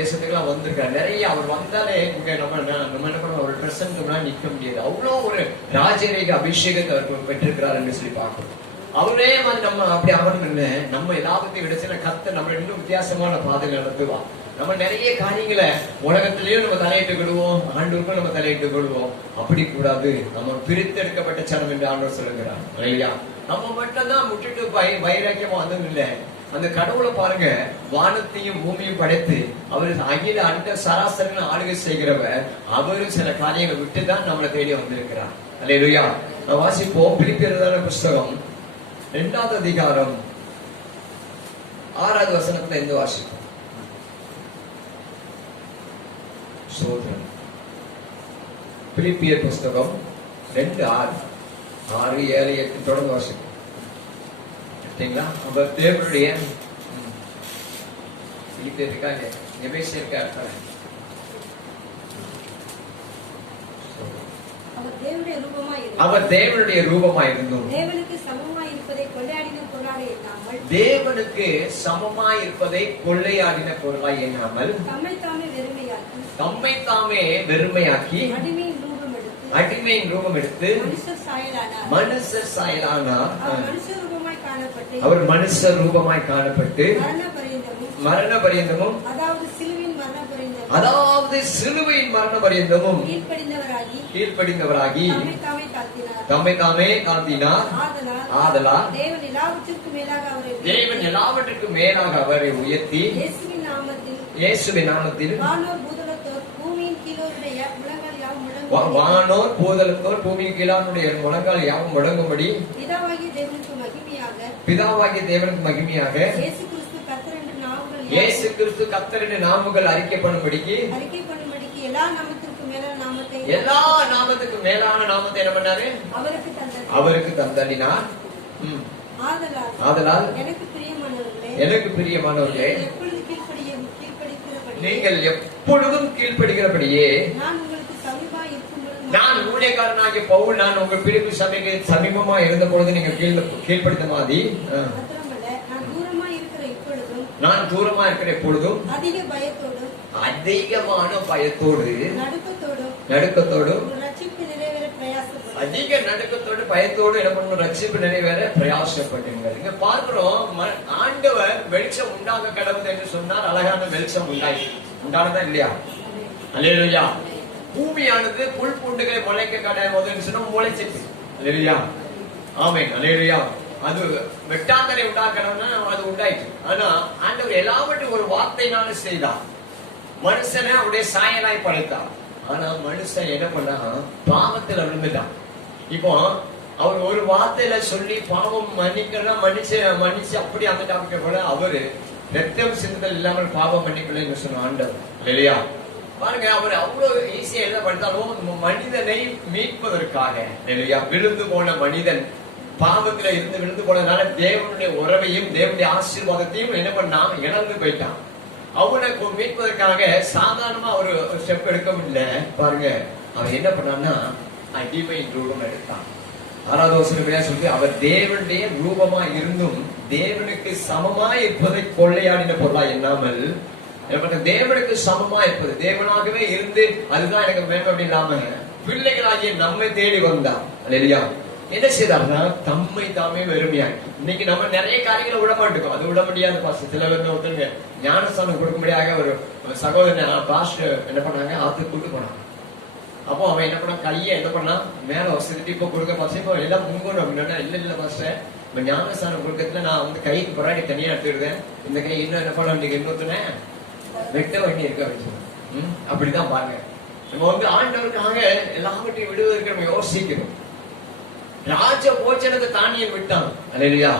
தேசத்துக்கெல்லாம் வந்திருக்காரு. நிறைய அவர் வந்தாலே இங்க நம்ம என்ன பண்ண ஒரு பிரசன்ட்னா நிற்க முடியாது. அவ்வளோ ஒரு ராஜரீக அபிஷேகத்தை அவர் பெற்றிருக்கிறார் என்று சொல்லி பார்க்கணும். அவரே மாதிரி நம்ம அப்படி ஆகணும்னு நம்ம எல்லாத்தையும் விட கத்த நம்ம இன்னும் வித்தியாசமான பாதைகள் நடத்துவான். நம்ம நிறைய காரியங்களை உலகத்திலயும் நம்ம தலையிட்டு கொள்வோம், ஆண்டவருக்கும் நம்ம தலையிட்டு கொள்வோம். அப்படி கூடாது. நம்ம பிரித்தெடுக்கப்பட்ட சனம் என்று ஆண்டவர் சொல்லுகிறார். இல்லையா, நம்ம மட்டும்தான் முட்டிட்டு வைராக்கியமா வந்தது இல்லை. அந்த கடவுளை பாருங்க, வானத்தையும் பூமியும் படைத்து அவரு அகில அண்ட சராசரின்னு ஆளுகை செய்கிறவர். அவரு சில காரியங்களை விட்டுதான் நம்மளை தேடி வந்திருக்கிறார். அல்லேலூயா. வாசிப்போம் பிலிப்பியர் புஸ்தகம் 2வது அதிகாரம் 6வது வசனத்துல இருந்து வாசிப்போம். சோதரன் பிலிப்பியர் புஸ்தகம் 2:6, 6, 7, 8 தொடர்ந்து வாசிப்போம். அவர் தேவனுடைய இருக்காங்க, அவர் தேவனுடைய ரூபமாய் இருந்தும் தேவனுக்கு சமமாய் இருப்பதை கொள்ளையாடின பொருளாக எண்ணாமல், தேவனுக்கு சமமாய் இருப்பதை கொள்ளையாடின பொருளாய் எண்ணாமல், தம்மை தாமே வெறுமையாக்கி அடிமையின் ரூபம் எடுத்து மனுஷர் சாயலானார். அவர் மனுஷர் ரூபமாய் காணப்பட்டு மரண பரியந்தமும், அதாவது சிலுவையின் மரண பரியந்தமும் கீழ்ப்படிந்தவராகி தம்மை தாமே தாழ்த்தினார். ஆதலால் தேவன் எல்லாவற்றுக்கும் மேலாக அவரை உயர்த்தி இயேசுவின் நாமத்தில் வானோர் பூதலத்தோர் பூமியின் கீழானுடைய முழங்கால் யாவும் முழங்கும்படி பிதாவாகிய தேவனுக்கு மகிமையாக இயேசு கிறிஸ்து கர்த்தர் என்று நாமங்கள் அறிக்கைப்படும்படிக்கு எல்லா நாமத்துக்கும் மேலான நாமத்தை என்ன பண்ணாரு, அவருக்கு தந்தளினார். ஆதலால் எனக்கு பிரியமானவர்களே, நீங்கள் எப்பொழுதும் கீழ்ப்படுகிறபடியே நான் ஊழியக்காரனாகிய பவுல் நான் உங்கள் பிரிவு சபைக்கு சமீபமா இருந்த பொழுது நீங்க கீழ்ப்படுத்த மாதிரி நான் தூரமா இருக்கிற எப்பொழுதும் அதிகமான பயத்தோடு நடுக்கத்தோடும் அதிக நடுக்கத்தோடு பயத்தோடு என்ன பண்ணணும், ரட்சிப்பு நிறைவேற பிரயாசப்பட்டீங்க. இங்க பார்க்கிறோம், ஆண்டவர் வெளிச்சம் உண்டாக கடவுள் என்று சொன்னார். அழகான வெளிச்சம் உண்டானதா இல்லையா? அல்லேலூயா. பூமியானது புல் பூண்டுகளை முளைக்க கடவுள் சொன்னா முளைச்சிட்டு. அல்லேலூயா, ஆமென். அல்லேலூயா. அது வெட்டாந்தரை உண்டாக்கணும்னா அது உண்டாயிட்டு. ஆனா ஆண்டவர் எல்லாவற்றையும் ஒரு வார்த்தையினால செய்தார். மனுஷனை அவருடைய சாயலாய் படைத்தார். ஆனா மனுஷன் என்ன பண்ணா, பாவத்துல விழுந்துட்டான். இப்போ அவர் ஒரு வார்த்தையில சொல்லி பாவம் மன்னிக்கலாம், மன்னிச்சு அப்படி அந்த டாபிக் கூட அவரு ரத்தம் சிந்துதல் இல்லாமல் பாவம் மன்னிக்கலன்னு சொன்ன ஆண்டவர். இல்லையா, பாருங்க, அவர் அவ்வளவு ஈஸியா என்ன பண்ணாலும் மனிதனை மீட்பதற்காக. இல்லையா, விழுந்து போன மனிதன் பாவத்துல இருந்து விழுந்து போனதுனால தேவனுடைய உறவையும் தேவனுடைய ஆசீர்வாதத்தையும் என்ன பண்ணா, இழந்து போயிட்டான். அவனை மீட்பதற்காக சாதாரணமா ஒரு ஸ்டெப் எடுக்கவில்லை. பாருங்க, அவன் என்ன பண்ணான்னா அடிமையின் ரூபம் எடுத்தான். 6வது வசனத்திலே சொல்லி, அவர் தேவனுடைய ரூபமா இருந்தும் தேவனுக்கு சமமா இருப்பதை கொள்ளையாடின பொருளா எண்ணாமல், தேவனுக்கு சமமா இருப்பது, தேவனாகவே இருந்து அதுதான் எனக்கு மேம்படி இல்லாம பிள்ளைகளாகிய நம்மை தேடி வந்தான். இல்லையா, என்ன செய்தார்னா தம்மை தாமே வெறுமையாக்கி. இன்னைக்கு நம்ம நிறைய காரியங்களை விட மாட்டோம், அது விட முடியாத பாஸ்டர். சில பேர் ஒருத்தருங்க ஞானஸ்தானம் கொடுக்க முடியாத ஒரு சகோதரன் பாஸ்டர் என்ன பண்ணாங்க, ஆத்துக்கு கூட்டு போனாங்க. அப்போ அவன் என்ன பண்ணா, கையை என்ன பண்ணா மேல வசதிட்டு இப்ப கொடுக்க பாஸ்டர், இப்போ எல்லாம் முன்கொண்டு அப்படின்னா இல்ல பாஸ்டர், இப்ப ஞானஸ்தானம் கொடுக்கறதுல நான் வந்து கைக்கு போராடி தனியா எடுத்துருந்தேன், இந்த கை இன்னும் என்ன பண்ண வேண்டிய இன்னொருத்தன வெட்ட வேண்டி இருக்க வச்சு. அப்படிதான் பாருங்க, நம்ம வந்து ஆண்டவருக்காக எல்லாவற்றையும் விடுவதற்கு நம்ம யோசிக்கணும். ராஜ போச்சனத்தை தானியல் விட்டான். அல்லேலூயா.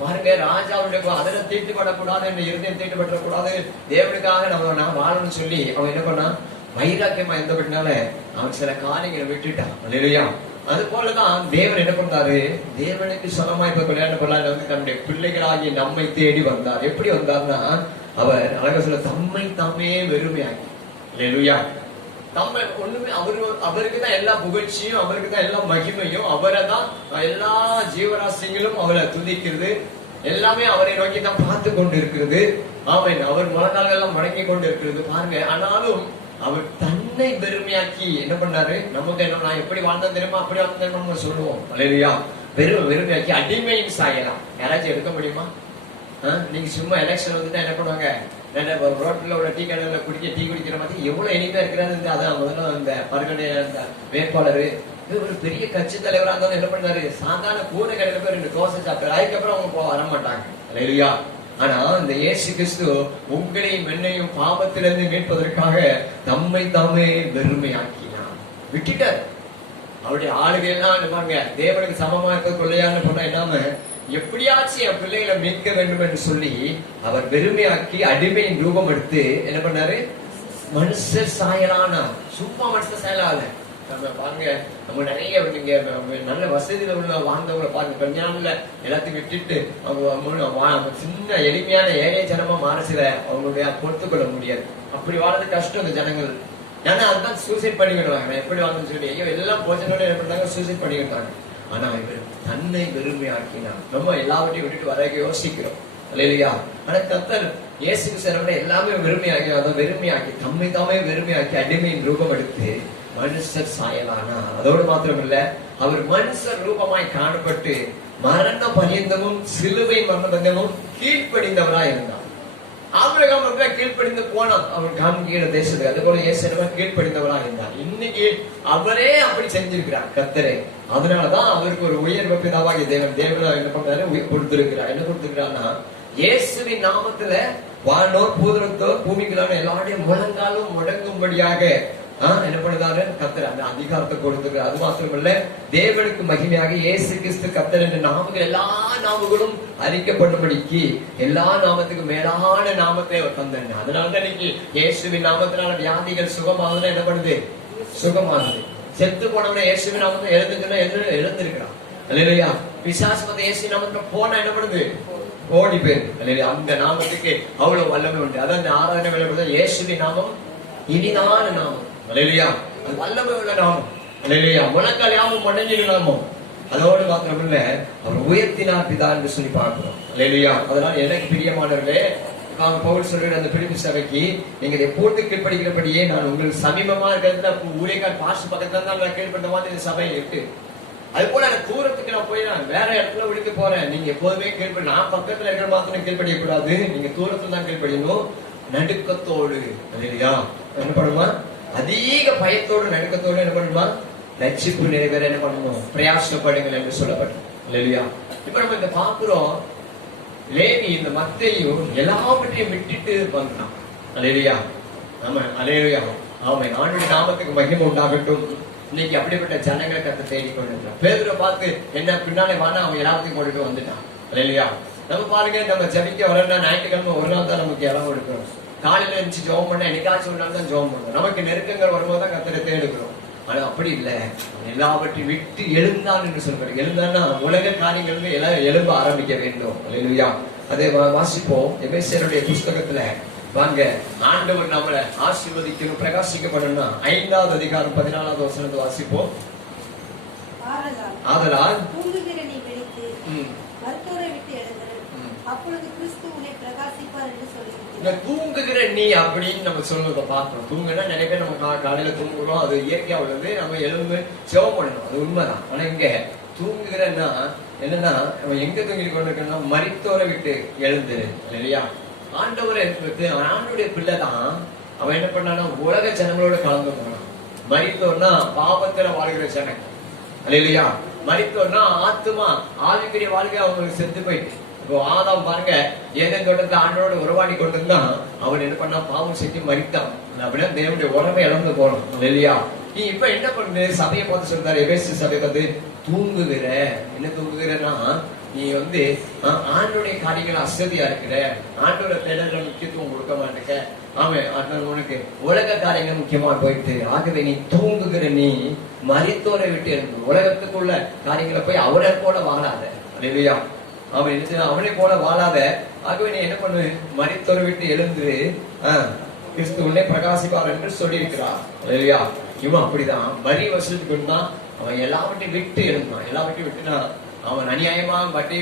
பாருங்க, ராஜாவுடைய அதுல தீட்டுப்படக்கூடாது, இந்த இருதயம் தீட்டுப்படக்கூடாது, தேவனுக்காக நம்ம வாழணும்னு சொல்லி அவன் என்ன பண்ணான், வைராக்கியமா இருந்தபடினால அவன் சில காரியங்களை விட்டுட்டான். அல்லேலூயா. அது போலதான் தேவன் என்ன பண்ணாரு, தேவனுக்கு சொந்தமா இப்ப கல்யாண பொருளாதார வந்து தன்னுடைய பிள்ளைகளாகி நம்மை தேடி வந்தார். எப்படி வந்தார்னா, அவர் அழகா சொல்ல தம்மை தாமே வெறுமையாகி. அல்லேலூயா. நம்ம ஒண்ணுமே அவருக்கு தான் எல்லா புகழ்ச்சியும், அவருக்கு தான் எல்லா மகிமையும், அவரை தான் எல்லா ஜீவராசிகளும் அவரை துதிக்கிறது, எல்லாமே அவரை நோக்கி தான் பார்த்து கொண்டு இருக்கிறது. ஆமென். அவர் முழங்கால்கள் எல்லாம் வணங்கி கொண்டு இருக்கிறது பாருங்க. ஆனாலும் அவர் தன்னை வெறுமையாக்கி என்ன பண்ணாரு, நமக்கு என்ன, நான் எப்படி வாழ்ந்தேன் தெரியுமா, அப்படி வாழ்ந்தேன் தெரியுமா நம்ம சொல்லுவோம். அல்லேலூயா. வெறுமையாக்கி அடிமையின் சாயலாம். யாராச்சும் எடுக்க முடியுமா? நீங்க சும்மா எலெக்ஷன் வந்துட்டா என்ன பண்ணுவாங்க, ரோட்ல உள்ள டீ கடையில டீ குடிக்கிற மாதிரி எவ்வளவு இனிமையா இருக்கிறாரு. அதான் முதல்ல அந்த பருகனை அந்த வேட்பாளர் ஒரு பெரிய கட்சி தலைவரா இருந்தாலும் என்ன பண்ணாரு, சாதாரண கூரை கடையில போய் 2 தோசை சாப்பிட்டாரு. அதுக்கப்புறம் அவங்க வர மாட்டாங்க. அல்லேலூயா. ஆனா இந்த இயேசு கிறிஸ்து உங்களையும் என்னையும் பாவத்திலிருந்து மீட்பதற்காக தம்மை தாமே வெறுமையாக்கினார், விட்டுட்டார். அவருடைய ஆளுகை எல்லாம் பாருங்க, தேவனுக்கு சமமா இருக்க கொள்ளையான்னு சொன்னா என்னாம எப்படியாச்சும் என் பிள்ளைகளை மீட்க வேண்டும் என்று சொல்லி அவர் வெறுமையாக்கி அடிமையின் ரூபம் எடுத்து என்ன பண்ணாரு, மனுஷர் சாயலானார். சும்மா மனுஷர் சாயலால. நம்ம பாருங்க, நம்ம நிறைய நீங்க நல்ல வசதியில உள்ள வாழ்ந்தவங்களை பாருங்க, கல்யாணம்ல எல்லாத்தையும் விட்டுட்டு அவங்க சின்ன எளிமையான ஏழை ஜனமா மாறசில அவங்களுடைய பொறுத்துக்கொள்ள முடியாது. அப்படி வாழ்றது கஷ்டம் இந்த ஜனங்கள். ஏன்னா அதுதான் சூசைட் பண்ணிக்கிடுவாங்க. எப்படி வாழ்ந்து சொல்லி ஐயோ எல்லாம் போச்சனோட என்ன பண்ணாங்க, சூசைட் பண்ணிக்கிட்டாங்க. ஆனா இவர் தன்னை வெறுமையாக்கினார். நம்ம எல்லாவற்றையும் விட்டுட்டு வர யோசிக்கிறோம். அல்லேலூயா. ஆனா கர்த்தர் இயேசு கிறிஸ்து எல்லாமே வெறுமையாக்கி, அதான் வெறுமையாக்கி தம்மை தாமே வெறுமையாக்கி அடிமையின் ரூபம் எடுத்து மனுஷர் சாயலானார். அதோடு மாத்திரம் இல்ல, அவர் மனுஷர் ரூபமாய் காணப்பட்டு மரண பரியந்தமும் சிலுவை மரண பரியந்தமும் கீழ்ப்படிந்தவராய் இருந்தார். ஆபிரகாம் கீழ்ப்படிந்து போனான் அவன் காண்கிற தேசத்துக்கு. அது போல இயேசு கீழ்ப்படிந்தவரா இருந்தார். இன்னைக்கு அவரே அப்படி செஞ்சிருக்கிறார் கர்த்தரே. அதனாலதான் அவருக்கு ஒரு உயர்வு பிதாவாகிய தேவன் என்ன பண்றாரு, உயிர் கொடுத்திருக்கிறார். என்ன கொடுத்திருக்கிறார்னா, இயேசுவின் நாமத்துல வானோர் பூதரத்தோர் பூமிகளான எல்லாருடைய முழங்காலும் முடங்கும்படியாக என்ன பண்ணுறாரு கர்த்தர் அந்த அதிகாரத்தை கொடுத்திருக்கிறார். அது மாத்திரமல்ல, தேவனுக்கு மகிமையாக இயேசு கிறிஸ்து கர்த்தர் என்ற நாமங்கள் எல்லா நாமங்களும் அறிக்கப்படும்படிக்கு எல்லா நாமத்துக்கும் மேலான நாமத்தை அவர் தந்தார். அதனாலதான் இன்னைக்கு இயேசுவின் நாமத்தினால வியாதிகள் சுகமாகுதுன்னா என்ன பண்ணுது, சுகமாகுது. செத்து போனவன இயேசுவின் நாமத்தை எழுந்துச்சுன்னா எழுந்திருக்கிறான். அல்லேலூயா. பிசாசு இயேசு நாமத்துல போனா என்ன பண்ணுது, ஓடி பேர். அல்லேலூயா. அந்த நாமத்துக்கு அவ்வளவு வல்லமை உண்டு. அதான் ஆராதனை வேலை இயேசுவின் நாமம் இனிதான நாமம். அல்லேலூயா. அது வல்லமை உள்ள நாமம். அல்லேலூயா. முழங்கால் யாவும் மடங்கின நாமம். அதோடு மாத்திரமில்ல, அவர் உயர்த்தினார் பிதா என்று சொல்லி பார்க்கிறோம். அல்லேலூயா. அதனால எனக்கு பிரியமானவர்களே, பவுல் சொல்ற அந்த பிலிப்பி சபைக்கு நீங்க எப்போது கீழ்படிக்கிறபடியே நான் உங்களுக்கு சமீபமா இருக்கிறது ஊழியக்கார் பாஸ்டர் பக்கத்துல தான் நான் கீழ்பட்ட மாதிரி இந்த சபை இருக்கு. அது போல எனக்கு தூரத்துக்கு நான் போய் நான் வேற இடத்துல விடுக்க போறேன். நீங்க எப்போதுமே கீழ்படி, நான் பக்கத்துல இருக்கிற மாத்திரம் கீழ்படிய கூடாது, நீங்க தூரத்துல தான் கீழ்படியணும். நடுக்கத்தோடு. அல்லேலூயா. என்ன பண்ணுமா, அதிக பயத்தோடு நடுக்கத்தோடு என்ன பண்ணுமா, ரட்சிப்பு நிறைவேற என்ன பண்ணணும், பிரயாசப்படுங்கள் என்று சொல்லப்பட்டது. அல்லேலூயா. இப்ப நம்ம இங்க பாக்குறோம், லேவி இந்த மத்தையும் எல்லாவற்றையும் விட்டுட்டு வந்தான். அல்லேலூயா. நம்ம அல்லேலூயா. ஆமென். ஆண்டவருடைய நாமத்துக்கு மகிமை உண்டாகட்டும். இன்னைக்கு அப்படிப்பட்ட ஜனங்களை கர்த்தர் தேடி கொண்டிருக்கிறார். பேதுருவை பார்த்து என்ன பின்னாலே வானா அவன் எல்லாத்தையும் கொண்டுட்டு வந்துட்டான். அல்லேலூயா. நம்ம பாருங்க, நம்ம ஜெபிக்க வரணும்னா ஞாயிற்றுக்கிழமை ஒரு நாள் தான் நமக்கு இடம் எடுக்கிறோம். காலையில இருந்துச்சு ஜெபம் பண்ண, என்னைக்காச்சும் ஒரு நாள் தான் ஜெபம் பண்ணுவோம். நமக்கு நெருக்கங்கள் வரும்போது தான் கர்த்தரை தேடுகிறோம். ஆனா அப்படி இல்ல, எல்லாவற்றையும் விட்டு எழுந்தான் என்று சொல்றாரு. எழுந்தான்னா உலக காரியங்கள் எழும்ப ஆரம்பிக்க வேண்டும். அல்லேலூயா. அதை வாசிப்போம். எபேசியருடைய புஸ்தகத்துல வாங்க, ஆண்டவர் நம்மளை ஆசீர்வதிக்கணும், பிரகாசிக்கப்படணும்னா 5வது அதிகாரம் 14வது வசனத்தை வாசிப்போம். ஆதலால் தூங்குகிற நீ விழித்து மருத்துவரை விட்டு எழுந்திரு, அப்பொழுது கிறிஸ்து உன்னை பிரகாசிப்பார் என்று சொல்லியிருக்கிறார். தூங்குகிற நீ அப்படின்னு நம்ம சொல்றத பார்க்கணும். தூங்குனா நிறைய பேர் நம்ம காலையில தூங்குறோம், அது இயற்கையா உள்ளது. நம்ம எழுந்து ஜெபம் பண்ணணும், அது உண்மைதான். ஆனா இங்க தூங்குகிறன்னா என்னன்னா அவன் எங்க தூங்கி கொண்டிருக்கா, மரித்தோரை விட்டு எழுந்து இல்லையா. ஆண்டவருடைய பிள்ளைதான். அவன் என்ன பண்ணானா, உலக ஜனங்களோட கலந்து போனான். மரித்தோர்னா பாவத்துல வாழ்கிற ஜனம் இல்லையா. மரித்தோர்னா ஆத்துமா ஆவிக்குரிய வாழ்க்கை அவங்களுக்கு செத்து போயிட்டு. இப்போ ஆதாம் பாருங்க, ஏதேன் தோட்டத்துல ஆண்டோட உறவாடி கொண்டிருந்தான். அவன் என்ன பண்ணா, பாவம் செஞ்சு மரித்தான். அப்படின்னா தேவனுடைய உறவை இழந்து போனோம் இல்லையா. நீ இப்ப என்ன பண்ணு, சபையை பார்த்து சொல்றாரு, எபேசு சபையை பார்த்து, தூங்குகிற. என்ன தூங்குகிறன்னா, நீ ஆண்டோடைய காரியங்கள் அசதியா இருக்கிற, ஆண்டோட தேடல்கள் முக்கியத்துவம் கொடுக்க மாட்டேங்க. ஆமாம், உனக்கு உலக காரியங்கள் முக்கியமா போயிட்டு, ஆகவே நீ தூங்குகிற. நீ மரித்தோரை விட்டு எழுந்து உலகத்துக்குள்ள காரியங்களை போய் அவரை போல வாழாத இல்லையா. அவன் என்ன, அவனை போல வாழாத. ஆகவே நீ என்ன பண்ணு, மரித்தோரை விட்டு எழுந்து கிறிஸ்து உன்னை பிரகாசிப்பார் என்று சொல்லி இருக்கிறார் இல்லையா. இவன் அப்படிதான் வரி வசூலுக்குன்னா அவன் எல்லாவற்றையும் விட்டு எழுந்தான். எல்லாவற்றையும் விட்டுனா அவன் அநியாயமா வட்டி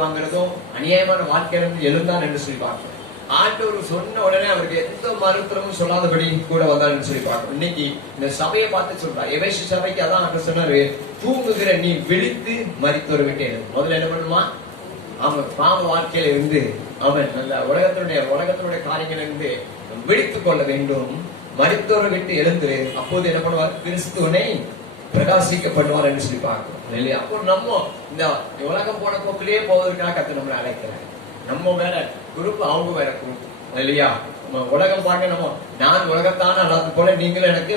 வாங்குறதும் அநியாயமான வாழ்க்கையிலிருந்து எழுந்தான் என்று சொல்லி பார்க்கணும். ஆண்டவர் சொன்ன உடனே அவருக்கு எந்த மருத்துவமும் சொல்லாதபடி கூட வந்தான்னு சொல்லி பார்க்கணும். இன்னைக்கு இந்த சபையை பார்த்து சொல்றாரு, எபேசு சபைக்கு அதான் ஆண்டவர் சொன்னாரு, தூங்குகிற நீ விழித்து மரித்தோரை விட்டு எழுது. முதல்ல என்ன பண்ணுமா, அவன் பாவ வாழ்க்கையில இருந்து அவன் நல்ல உலகத்தினுடைய காரியங்கள் இருந்து விழித்துக் கொள்ள வேண்டும். மரித்தோரை விட்டு எழுந்து அப்போது என்ன பண்ணுவார், கிறிஸ்துவனை பிரகாசிக்கப்படுவார் என்று சொல்லி பார்க்கணும் இல்லையா. அப்போ நம்ம இந்த உலகம் போன போக்கிலேயே போவதற்காக கத்து நம்மளை அழைக்கிறார். நம்ம வேற குரூப், அவங்க வேற குரூப் இல்லையா. உலகம் பார்க்க நம்ம, நான் உலகத்தான அல்லாத போல நீங்களும் எனக்கு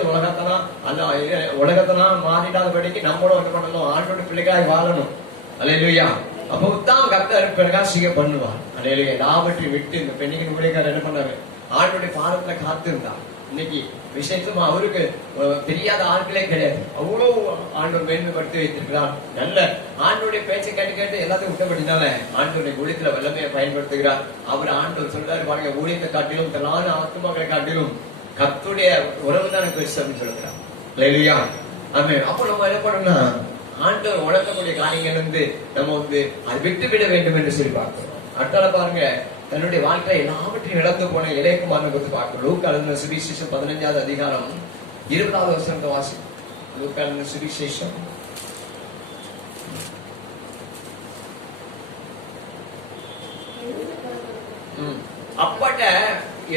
உலகத்தான மாறிடாதபடிக்கு நம்மளும் என்ன பண்ணணும், ஆண்டோட பிள்ளைகளாய் வாழணும் அல்லேலூயா. அப்போதான் கர்த்தர் பிரகாசிக்க பண்ணுவார் அல்லேலூயா. எல்லாவற்றையும் விட்டு இந்த பெண்ணின் ஊழியக்காரர் என்ன பண்ணாரு, ஆண்டோடைய பாதத்துல காத்திருந்தார். இன்னைக்கு விசேஷமா அவருக்கு தெரியாத ஆட்களே கிடையாது. அவ்வளவு ஆண்டவர் மேன்மைப்படுத்தி வைத்திருக்கிறார். நல்ல ஆண்டோடைய பேச்சை கேட்டு எல்லாத்தையும் விட்டபடினால ஆண்டோடைய ஊழியத்துல வல்லமையை பயன்படுத்துகிறார். அவர் ஆண்டவர் சொல்றாரு பாருங்க, ஊழியத்தை காட்டிலும் தலான ஆத்மாக்களை காட்டிலும் கர்த்தருடைய உறவு தான் பெருசு அப்படின்னு சொல்லுகிறார் இல்லையா. அப்போ நம்ம என்ன பண்ணணும்னா, ஆண்டவர் உணர்த்தக்கூடிய காரியங்கள் நம்ம அதை விட்டு விட வேண்டும் என்று சொல்லி பார்க்கிறோம். அடுத்தால பாருங்க, தன்னுடைய வாழ்க்கையில எல்லாவற்றையும் இழந்து போன இளையகுமாரனை பத்தி பார்க்கிறோம். லூக்கா எழுதின சுவிசேஷம் 15வது அதிகாரம் 20வது வசனத்தை வாசி. லூக்கா எழுதின சுவிசேஷம் அப்பாட்ட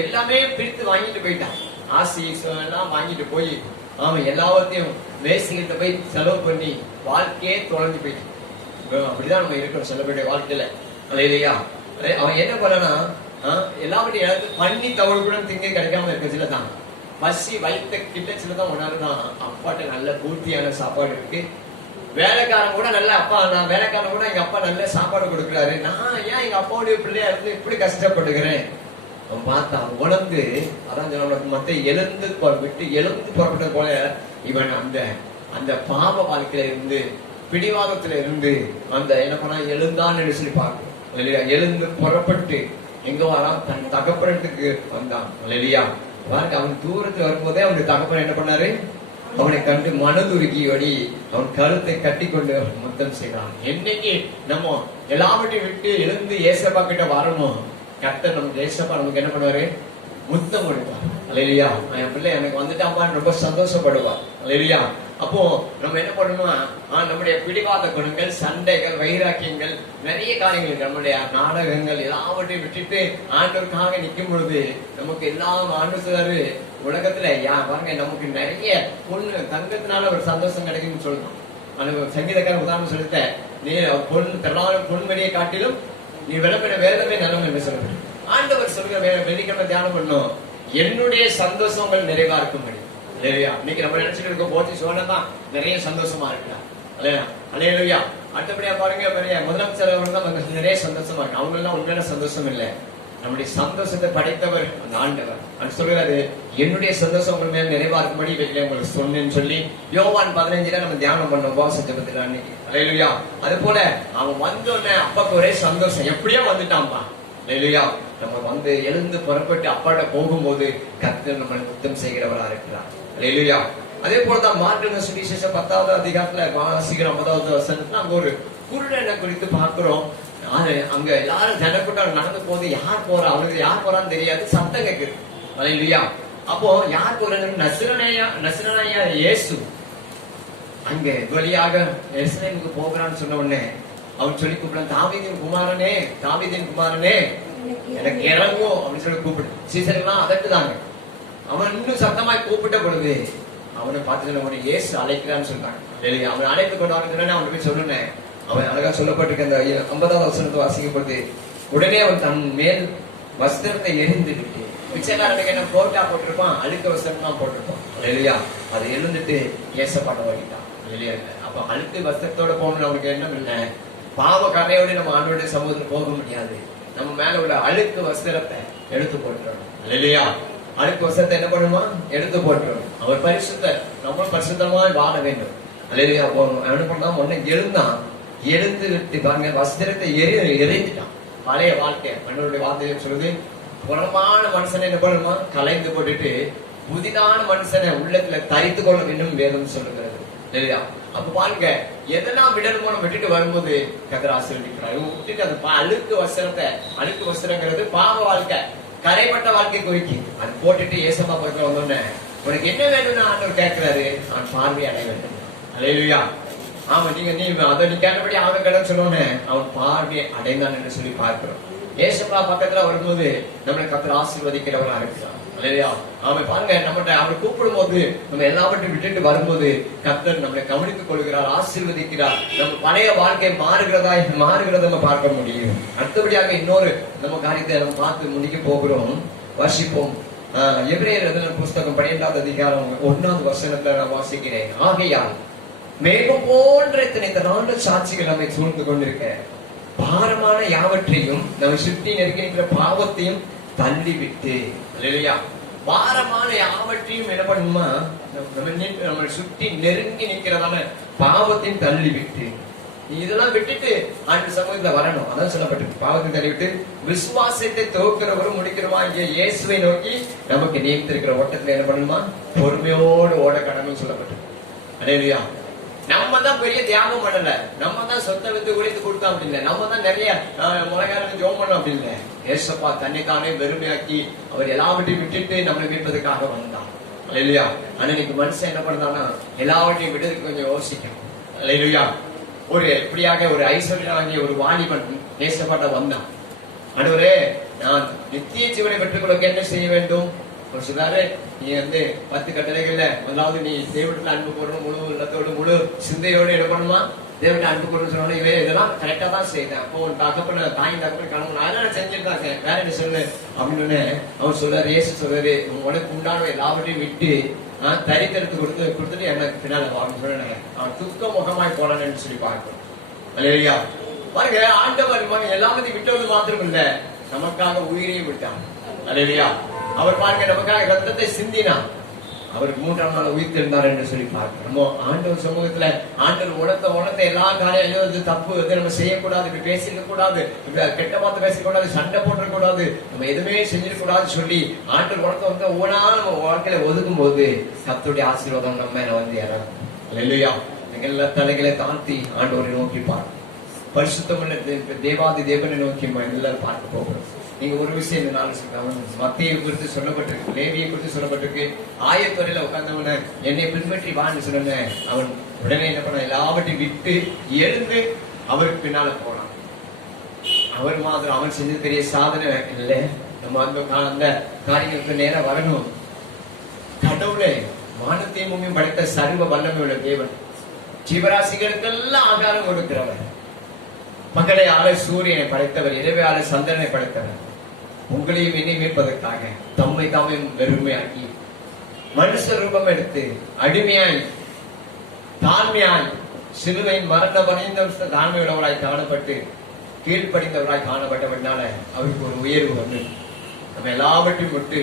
எல்லாமே பிரித்து வாங்கிட்டு போயிட்டான். ஆசி எல்லாம் வாங்கிட்டு போய் அவன் எல்லாத்தையும் வேசிகிட்ட போய் செலவு பண்ணி வாழ்க்கையே தொலைஞ்சு போயிட்டு. அப்படிதான் நம்ம இருக்கிறோம் சில பேருடைய வாழ்க்கையில இல்லையா. அவன் என்ன பண்ணனா, எல்லாவற்றையும் இழந்து பண்ணி தவறு கூட திங்க கிடைக்காம இருக்க சிலதான், பசி வைத்த கிட்ட சிலதான் உணர்ந்தான். அப்பாட்ட நல்ல பூர்த்தியான சாப்பாடு இருக்கு, வேலைக்காரன் கூட நல்ல அப்பா, நான் வேலைக்காரன் கூட எங்க அப்பா நல்ல சாப்பாடு கொடுக்குறாரு, நான் ஏன் எங்க அப்பாவுடைய பிள்ளையா இருந்து இப்படி கஷ்டப்படுகிறேன். அவன் பார்த்தான், உணர்ந்து, அதான் மத்த எழுந்து புறப்பட்டது போல இவன் அந்த பாவ வாழ்க்கையில இருந்து, பிடிவாதத்துல இருந்து அந்த என்ன பண்ணா எழுந்தான் என்று சொல்லி பார்க்கணும் இல்லையா. எழுந்து புறப்பட்டு எங்க வரான், தன் தகப்பனத்துக்கு வந்தான் இல்லையா. பாருங்க, அவன் தூரத்துல வரும்போதே அவனுடைய தகப்பன் என்ன பண்ணாரு, அவனை கண்டு மனதுருகியோடி அவன் கருத்தை கட்டி கொண்டு முத்தம் செய்தான். என்னைக்கு நம்ம எல்லாவற்றையும் விட்டு எழுந்து ஏசப்பா கிட்ட வரணும், கர்த்தர் நமக்கு ஏசப்பா நமக்கு என்ன பண்ணுவாரு, முத்தம் கொடுப்பார் அல்லேலூயா. என் பிள்ளை எனக்கு வந்துட்டாப்பான்னு ரொம்ப சந்தோஷப்படுவார் அல்லேலூயா. அப்போ நம்ம என்ன பண்ணணும்னா, நம்முடைய பிடிவாத குணங்கள், சண்டைகள், வைராக்கியங்கள், நிறைய காரியங்கள், நம்முடைய நாடகங்கள் எல்லாவற்றையும் விட்டுட்டு ஆண்டவருக்காக நிற்கும் பொழுது நமக்கு எல்லாம் ஆண்டு உலகத்துல பாருங்க, நமக்கு நிறைய பொண்ணு தங்கத்தினால ஒரு சந்தோஷம் கிடைக்கும்னு சொல்லணும். அந்த சங்கீதக்காரன் உதாரணம் சொல்லிட்ட, நீ பொன்மணியை காட்டிலும் நீ விளம்பின வேதமே நலம் என்று சொல்லுங்க. ஆண்டவர் சொல்கிற வெள்ளிக்கிழமை தியானம் பண்ணும், என்னுடைய சந்தோஷங்கள் நிறைவா இருக்கும். இன்னைக்கு நம்ம நினைச்சிட்டு இருக்க போச்சு சோழதான் நிறைய சந்தோஷமா இருக்கிறார் அல்லேலூயா. அடுத்தபடியா பாருங்க, முதலமைச்சர் தான் நிறைய சந்தோஷமா இருக்கு. அவங்க எல்லாம் உண்மையான சந்தோஷம் இல்லை, நம்முடைய சந்தோஷத்தை படைத்தவர் அந்த ஆண்டவர். அது சொல்றாரு, என்னுடைய சந்தோஷம் உங்கள் மேல நிறைவா இருக்கும்படி உங்களுக்கு சொன்னேன்னு சொல்லி யோவான் 15 நம்ம தியானம் பண்ணோம் உபவாச ஜெபத்துல அன்னைக்கு அல்லேலூயா. அது போல அவன் வந்தோடனே அப்பாக்கு ஒரே சந்தோஷம், எப்படியோ வந்துட்டான்பா அல்லேலூயா. நம்ம எழுந்து புறப்பட்டு அப்பாட்ட போகும்போது கர்த்தர் நம்மளை முத்தம் செய்கிறவரா இருக்கிறார் அல்லேலூயா. அதே போலதான் மார்க்கு சுவிசேஷம் 10வது அதிகாரத்துல வாசிக்கிற 50வது வசனத்துல அங்க ஒரு குருடனை குறித்து பார்க்கிறோம். அங்க எல்லாரும் ஜனக்கூட்டம் நடந்து போது யார் போறா, அவனுக்கு யார் போறான்னு தெரியாது, சத்தம் கேக்குது அல்லேலூயா. அப்போ யார் போறாங்க, நசரேயா இயேசு அங்க வழியாக எருசலேமுக்கு போகிறான்னு சொன்ன உடனே அவன் சொல்லி கூப்பிடான், தாவீதின் குமாரனே, தாவீதின் குமாரனே, எனக்கு இறங்கும் அப்படின்னு சொல்லி கூப்பிடு. சீசர்கள்லாம் அதட்டுதாங்க. அவன் இன்னும் சத்தமாய் கூப்பிட்ட பொழுது அவனை பார்த்து உடனே இயேசு அழைக்கிறான்னு சொல்றாங்க. அவன் அழைத்து கொண்டு வரணும்னு அவன் போய் சொல்லுனேன். அவன் அழகா சொல்லப்பட்டிருக்க அந்த 50வது வசனத்தை வாசிக்கப்படுது. உடனே அவன் தன் மேல் வஸ்திரத்தை எரிந்து விட்டு, பிச்சைக்காரனுக்கு என்ன கோட்டா போட்டிருப்பான், அழுக்க வஸ்திரம் தான் போட்டிருப்பான் இல்லையா, அதை எழுந்துட்டு ஏசப்பாட்ட வகிட்டான் இல்லையா. அப்ப அழுக்கு வஸ்திரத்தோட போகணும்னு அவனுக்கு எண்ணம் இல்லை. பாவ கரையோட நம்ம ஆண்டோட சமூகத்தில் போக முடியாது. நம்ம மேல உள்ள அழுக்கு வஸ்திரத்தை எடுத்து போட்டுறோம் இல்லையா. அழுக்கு வஸ்திரத்தை என்ன பண்ணுமா, எடுத்து போட்டுறோம். அவர் பரிசுத்தர், நம்ம பரிசுத்தமாய் வாழ வேண்டும் இல்லையா. போகணும் என்ன பண்ணான், உடனே எழுந்தான். எழுந்து விட்டு பாருங்க, வஸ்திரத்தை எரிந்துட்டான். பழைய வாழ்க்கை மன்னருடைய வார்த்தையை சொல்லுது, புறமான மனுஷனை என்ன பண்ணுமா, கலைந்து போட்டுட்டு புதிதான மனுஷனை உள்ளத்துல தரித்து கொள்ள வேண்டும் வேதம் சொல்லுகிறது இல்லையா. அப்ப பாருங்க, எதெல்லாம் விடணுமோ விட்டுட்டு வரும்போது கர்த்தர் ஆசீர்வதிக்கிறார். விட்டுட்டு அந்த அழுக்கு வஸ்திரத்தை, அழுக்கு வஸ்திரங்கிறது பாவ வாழ்க்கை, கரைப்பட்ட வாழ்க்கை குறிக்கி அது போட்டுட்டு ஏசப்பா பக்கத்துல வந்தோடனே உனக்கு என்ன வேணும்னு ஆண்டவர் கேட்கிறாரு, அவன் பார்வை அடைய வேண்டும் அல்லேலூயா. ஆமா, நீ அதை நீ கேட்டபடி அவன் கடன் சொன்னோன்னு அவன் பார்வையை அடைந்தான் என்று சொல்லி பார்க்கிறோம். ஏசப்பா பக்கத்துல வரும்போது நம்மளை கர்த்தர் ஆசீர்வதிக்கிறவரா இருக்கிறான் இல்லையா. அவன் பாருங்க, நம்மகிட்ட அவர் கூப்பிடும் போது நம்ம எல்லாவற்றையும் விட்டுட்டு வரும்போது கர்த்தர் நம்மளை கவனித்துக் கொள்கிறார், ஆசீர்வதிக்கிறார். நம்ம பழைய வாழ்க்கை மாறுகிறதா நம்ம பார்க்க முடியும். அடுத்தபடியாக இன்னொரு நம்ம காரியத்தை நம்ம பார்த்து முடிக்க போகிறோம். வசிப்போம். எபிரேயர் எழுதின புஸ்தகம் 12வது அதிகாரம் 1வது வசனத்தை நான் வாசிக்கிறேன். ஆகையால் மேகம் போன்ற இத்தனை திரளான சாட்சிகள் நம்மை சூழ்ந்து கொண்டிருக்க பாரமான யாவற்றையும் நம்ம சுற்றி நெருங்கிற பாவத்தையும் தள்ளிவிட்டு இல்லையா. பாரமான யாவற்றையும் என்ன பண்ணுமா, நம்ம சுற்றி நெருங்கி நிற்கிறதான பாவத்தையும் தள்ளிவிட்டு, இதெல்லாம் விட்டுட்டு ஆண்டு சமூகத்துல வரணும். அதான் சொல்லப்பட்டிருக்கு, பாவத்தை தள்ளிவிட்டு விசுவாசத்தை துவக்கிறவரும் முடிக்கிறவா இயேசுவை நோக்கி நமக்கு நியமித்திருக்கிற ஓட்டத்துல என்ன பண்ணுமா, பொறுமையோடு ஓட கடமை சொல்லப்பட்டிருக்கு அல்லேலூயா. நம்ம தான் பெரிய தியாகம் பண்ணல, நம்ம தான் சொத்தை வித்து உழைத்து கொடுத்தோம் அப்படி இல்லை, நம்ம தான் நிறைய முளைகாரங்க ஜோம் பண்ணோம் அப்படி இல்லை. ஏசப்பா தன்னைத்தானே வெறுமையாக்கி அவர் எல்லாவற்றையும் விட்டுட்டு நம்மளை மீட்பதற்காக வந்தான் அல்லேலூயா. ஆனா இன்னைக்கு மனுஷன் என்ன பண்றான்னா எல்லாவற்றையும் விடுறதுக்கு கொஞ்சம் யோசிக்கணும் அல்லேலூயா. ஒரு இப்படியாக ஒரு ஐஸ்வர்யம் வாங்கிய ஒரு வாலிபன் ஏசப்பாட்ட வந்தான். ஆண்டவரே, நான் நித்திய ஜீவனை பெற்றுக்கொள்ள என்ன செய்ய வேண்டும்? ஒரு சிலரு, நீ 10 கட்டளைகள்ல முதலாவது நீ தேவத்துல அன்பு கூறணும், முழு உள்ளத்தோடு முழு சிந்தையோடு என்ன பண்ணுமா, தேவட்ட அன்பு கூறணும் சொன்னோட இவன் இதெல்லாம் கரெக்டா தான் செய்தேன். அப்போ தகப்பன தாய் தகப்பன கணவன் நான் செஞ்சுட்டு தான் இருக்கேன், வேற என்ன சொல்லு அப்படின்னு அவன் சொல்றாரு. இயேசு சொல்றாரு, உனக்கு உண்டான எல்லாவற்றையும் விட்டு தரித்தெடுத்து கொடுத்துட்டு எனக்கு பின்னால அவன் சொன்ன அவன் துக்க முகமாய் போறான்னு சொல்லி பார்க்கணும் அல்லேலூயா. பாருங்க, ஆண்டவர் எல்லாத்தையும் விட்டது மாத்திரம் இல்ல, நமக்காக உயிரையும் விட்டான் அல்லேலூயா. அவர் பாருங்க, நமக்காக ரத்தத்தை சிந்தினார், அவர் 3ஆம் நாள் உயிர்த்தெழுந்தார் என்று சொல்லி பார்க்கிறோம். நம்ம ஆண்டவர் சமூகத்துல ஆண்டவர் உணத்தை எல்லா காரியம் தப்பு நம்ம செய்யக்கூடாது, இப்படி பேசிக்க கூடாது, இப்படி கெட்ட பார்த்து பேசக்கூடாது, சண்டை போட்டுற கூடாது, நம்ம எதுவுமே செஞ்சிடக்கூடாது சொல்லி ஆண்டவர் உணத்தை ஒவ்வொன்றா நம்ம வாழ்க்கையில ஒதுக்கும் போது கர்த்தருடைய ஆசீர்வாதம் நம்ம இறங்கும் அல்லேலூயா. எல்லா தலைகளை தாழ்த்தி ஆண்டவரை நோக்கி பார்க்கணும். பரிசுத்தமுள்ள தேவாதி தேவனை நோக்கி எல்லாரும் பார்க்க போகிறோம். நீங்க ஒரு விஷயம் இந்த நாள் மத்தியை குறித்து சொல்லப்பட்டிருக்கு, லேவியை குறித்து சொல்லப்பட்டிருக்கு. ஆயத்துறையில உட்கார்ந்தவன என்னை பின்பற்றி வான்னு சொன்ன அவன் உடனே என்ன பண்ண, எல்லாவற்றையும் விட்டு எழுந்து அவருக்கு பின்னால போனான். அவர் மாதிரி அவன் செஞ்ச பெரிய சாதனை இல்லை. நம்ம அந்த காரியங்களுக்கு நேரம் வரணும். கடவுளே, வானத்தையும் பூமியும் படைத்த சர்வ வல்லமையுள்ள தேவன், ஜீவராசிகளுக்கெல்லாம் ஆகாரம் கொடுக்கிறவர், பகலை ஆள சூரியனை படைத்தவர், இரவை ஆள சந்திரனை படைத்தவர், உங்களையும் என்னை மீட்பதற்காக தம்மை தாமே வெறுமையாக்கி மனுஷ ரூபம் எடுத்து அடிமையாய் தாழ்மையாய் சிலுவையின் மரண வரைந்த தாழ்மையுள்ளவராய் காணப்பட்டு கீழ்ப்படிந்தவராய் காணப்பட்டவனால அவருக்கு ஒரு உயர்வு வந்து நம்ம எல்லாவற்றையும் விட்டு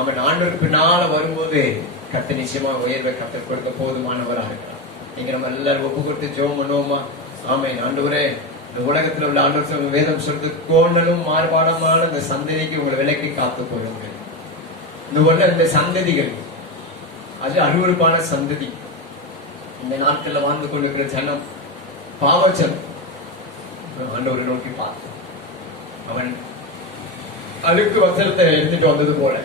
அவன் ஆண்டவருக்கு பின்னால வரும்போது கர்த்தர் நிச்சயமா உயர்வை கர்த்தர் கொடுக்க போதுமானவராக இருக்கிறார். நீங்க நம்ம எல்லாரும் ஒப்பு கொடுத்து ஜெபம் பண்ணுவோமா? ஆமென். ஆண்டவரே, இந்த உலகத்துல உள்ள ஆண்டவர் வேதம் சொல்றது, கோணலும் மாறுபாடமான இந்த சந்ததிக்கு உங்களை விலக்கி காத்து போயிருங்க. இந்த சந்ததிகள் அது அருவருப்பான சந்ததி. இந்த நாட்கள்ல வாழ்ந்து கொண்டிருக்கிற ஜனம் பாவச்சம் ஆண்டவரை நோக்கி பார்த்து அவன் அழுக்கு வசனத்தை எடுத்துட்டு வந்தது போல,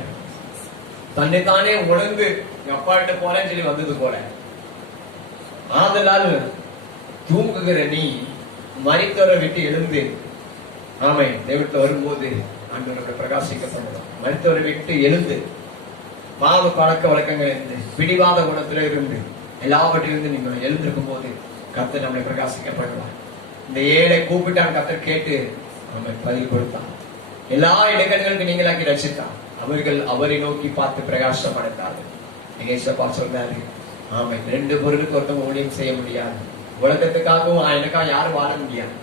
தன்னைத்தானே உணர்ந்து அப்பாட்ட போறேன்னு சொல்லி வந்தது போல, ஆதலால் தூங்குகிற நீ மரித்தோரை விட்டு எழுந்து, ஆமை தேவத்துல வரும்போது ஆண்டவரை பிரகாசிக்க பண்ணலாம். மரித்தோரை விட்டு எழுந்து, பாவ பழக்க வழக்கங்கள் இருந்து, பிடிவாத குணத்துல இருந்து, எல்லாவற்றிலிருந்து நீங்கள் எழுந்திருக்கும் போது கர்த்தர் நம்மை பிரகாசிக்க பண்ணலாம். இந்த ஏழை கூப்பிட்டான், கர்த்தர் கேட்டு நம்மை பதில் கொடுத்தான். எல்லா இடைக்கண்களுக்கு நீங்களாக்கி ரசித்தான். அவர்கள் அவரை நோக்கி பார்த்து பிரகாசம் அடைந்தார்கள். ஏசப்பா சொல்றாரு, ஆமை 2 பொருளுக்கு ஒருத்தவங்க ஊழியம் செய்ய முடியாது. உலகத்துக்காகவும் எனக்காக யாரும் வாழ முடியாது.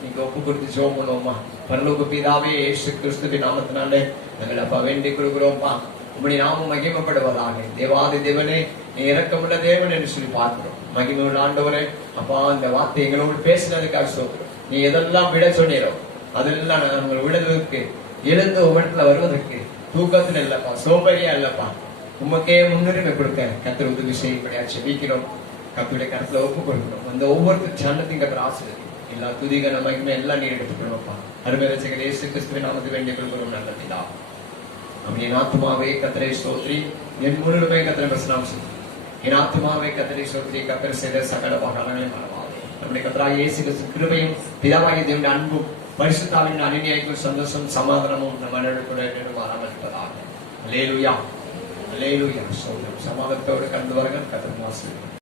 நீங்க ஒப்பு கொடுத்து ஜெபம் பண்ணுவோமா? பரலோக பிதாவே, இயேசு கிறிஸ்துவின் நாமத்தினாலே நாங்கள் அப்பா வேண்டிக் கொள்கிறோம்ப்பா. உம்முடைய நாமம் மகிமைப்படுவதாக. தேவாதி தேவனே, நீ இரக்கமுள்ள தேவன் என்று சொல்லி பார்க்கிறோம். மகிமையுள்ள ஆண்டவரே, அப்பா இந்த வார்த்தை எங்களோடு பேசினதுக்காக சொல்கிறோம். நீ எதெல்லாம் விட சொன்னீரோ அதெல்லாம் நாங்கள் விடுவதற்கு, எழுந்து உமத்துல வருவதற்கு தூக்கத்துல இல்லப்பா, சோம்பரியா இல்லப்பா, உமக்கே முன்னுரிமை கொடுக்க கர்த்தர் உதவி செய்யும்படியா செபிக்கிறோம். கர்த்தருடைய கருத்துல ஒப்பு கொடுக்கிறோம். அந்த ஒவ்வொரு சன்னத்தையும் கர்த்தர் ஆசீர்வதிங்க. எல்லா துதிகன மகிமை எல்லாம் நீர் எடுத்துக்கணும்ப்பா. அருமை ரட்சகர் இயேசு கிறிஸ்துவின் நாமத்தில் வேண்டிக் கொள்கிறோம் நல்ல பிதாவே. என் ஆத்துமாவே கர்த்தரை ஸ்தோத்திரி, என் முழுமை கர்த்தரை பிரசனம் செய்யும். என் ஆத்துமாவே கர்த்தரை ஸ்தோத்திரி, கர்த்தர் செய்த சகல பாகாலங்களையும் மறவாதே. நம்முடைய கர்த்தராகிய இயேசு கிறிஸ்து கிருபையும் பிதாவாகிய தேவனுடைய அன்பும் பரிசுத்தாவின் அநியாயக்கும் சந்தோஷம் சமாதானமும் நம்ம மனதுக்குள்ள மாறாமல் இருப்பதாக. அல்லேலூயா, அல்லேலூயா. சமாதானத்தோடு கடந்து வருங்கள். கர்த்தர் ஆசீர்வதிப்பார்.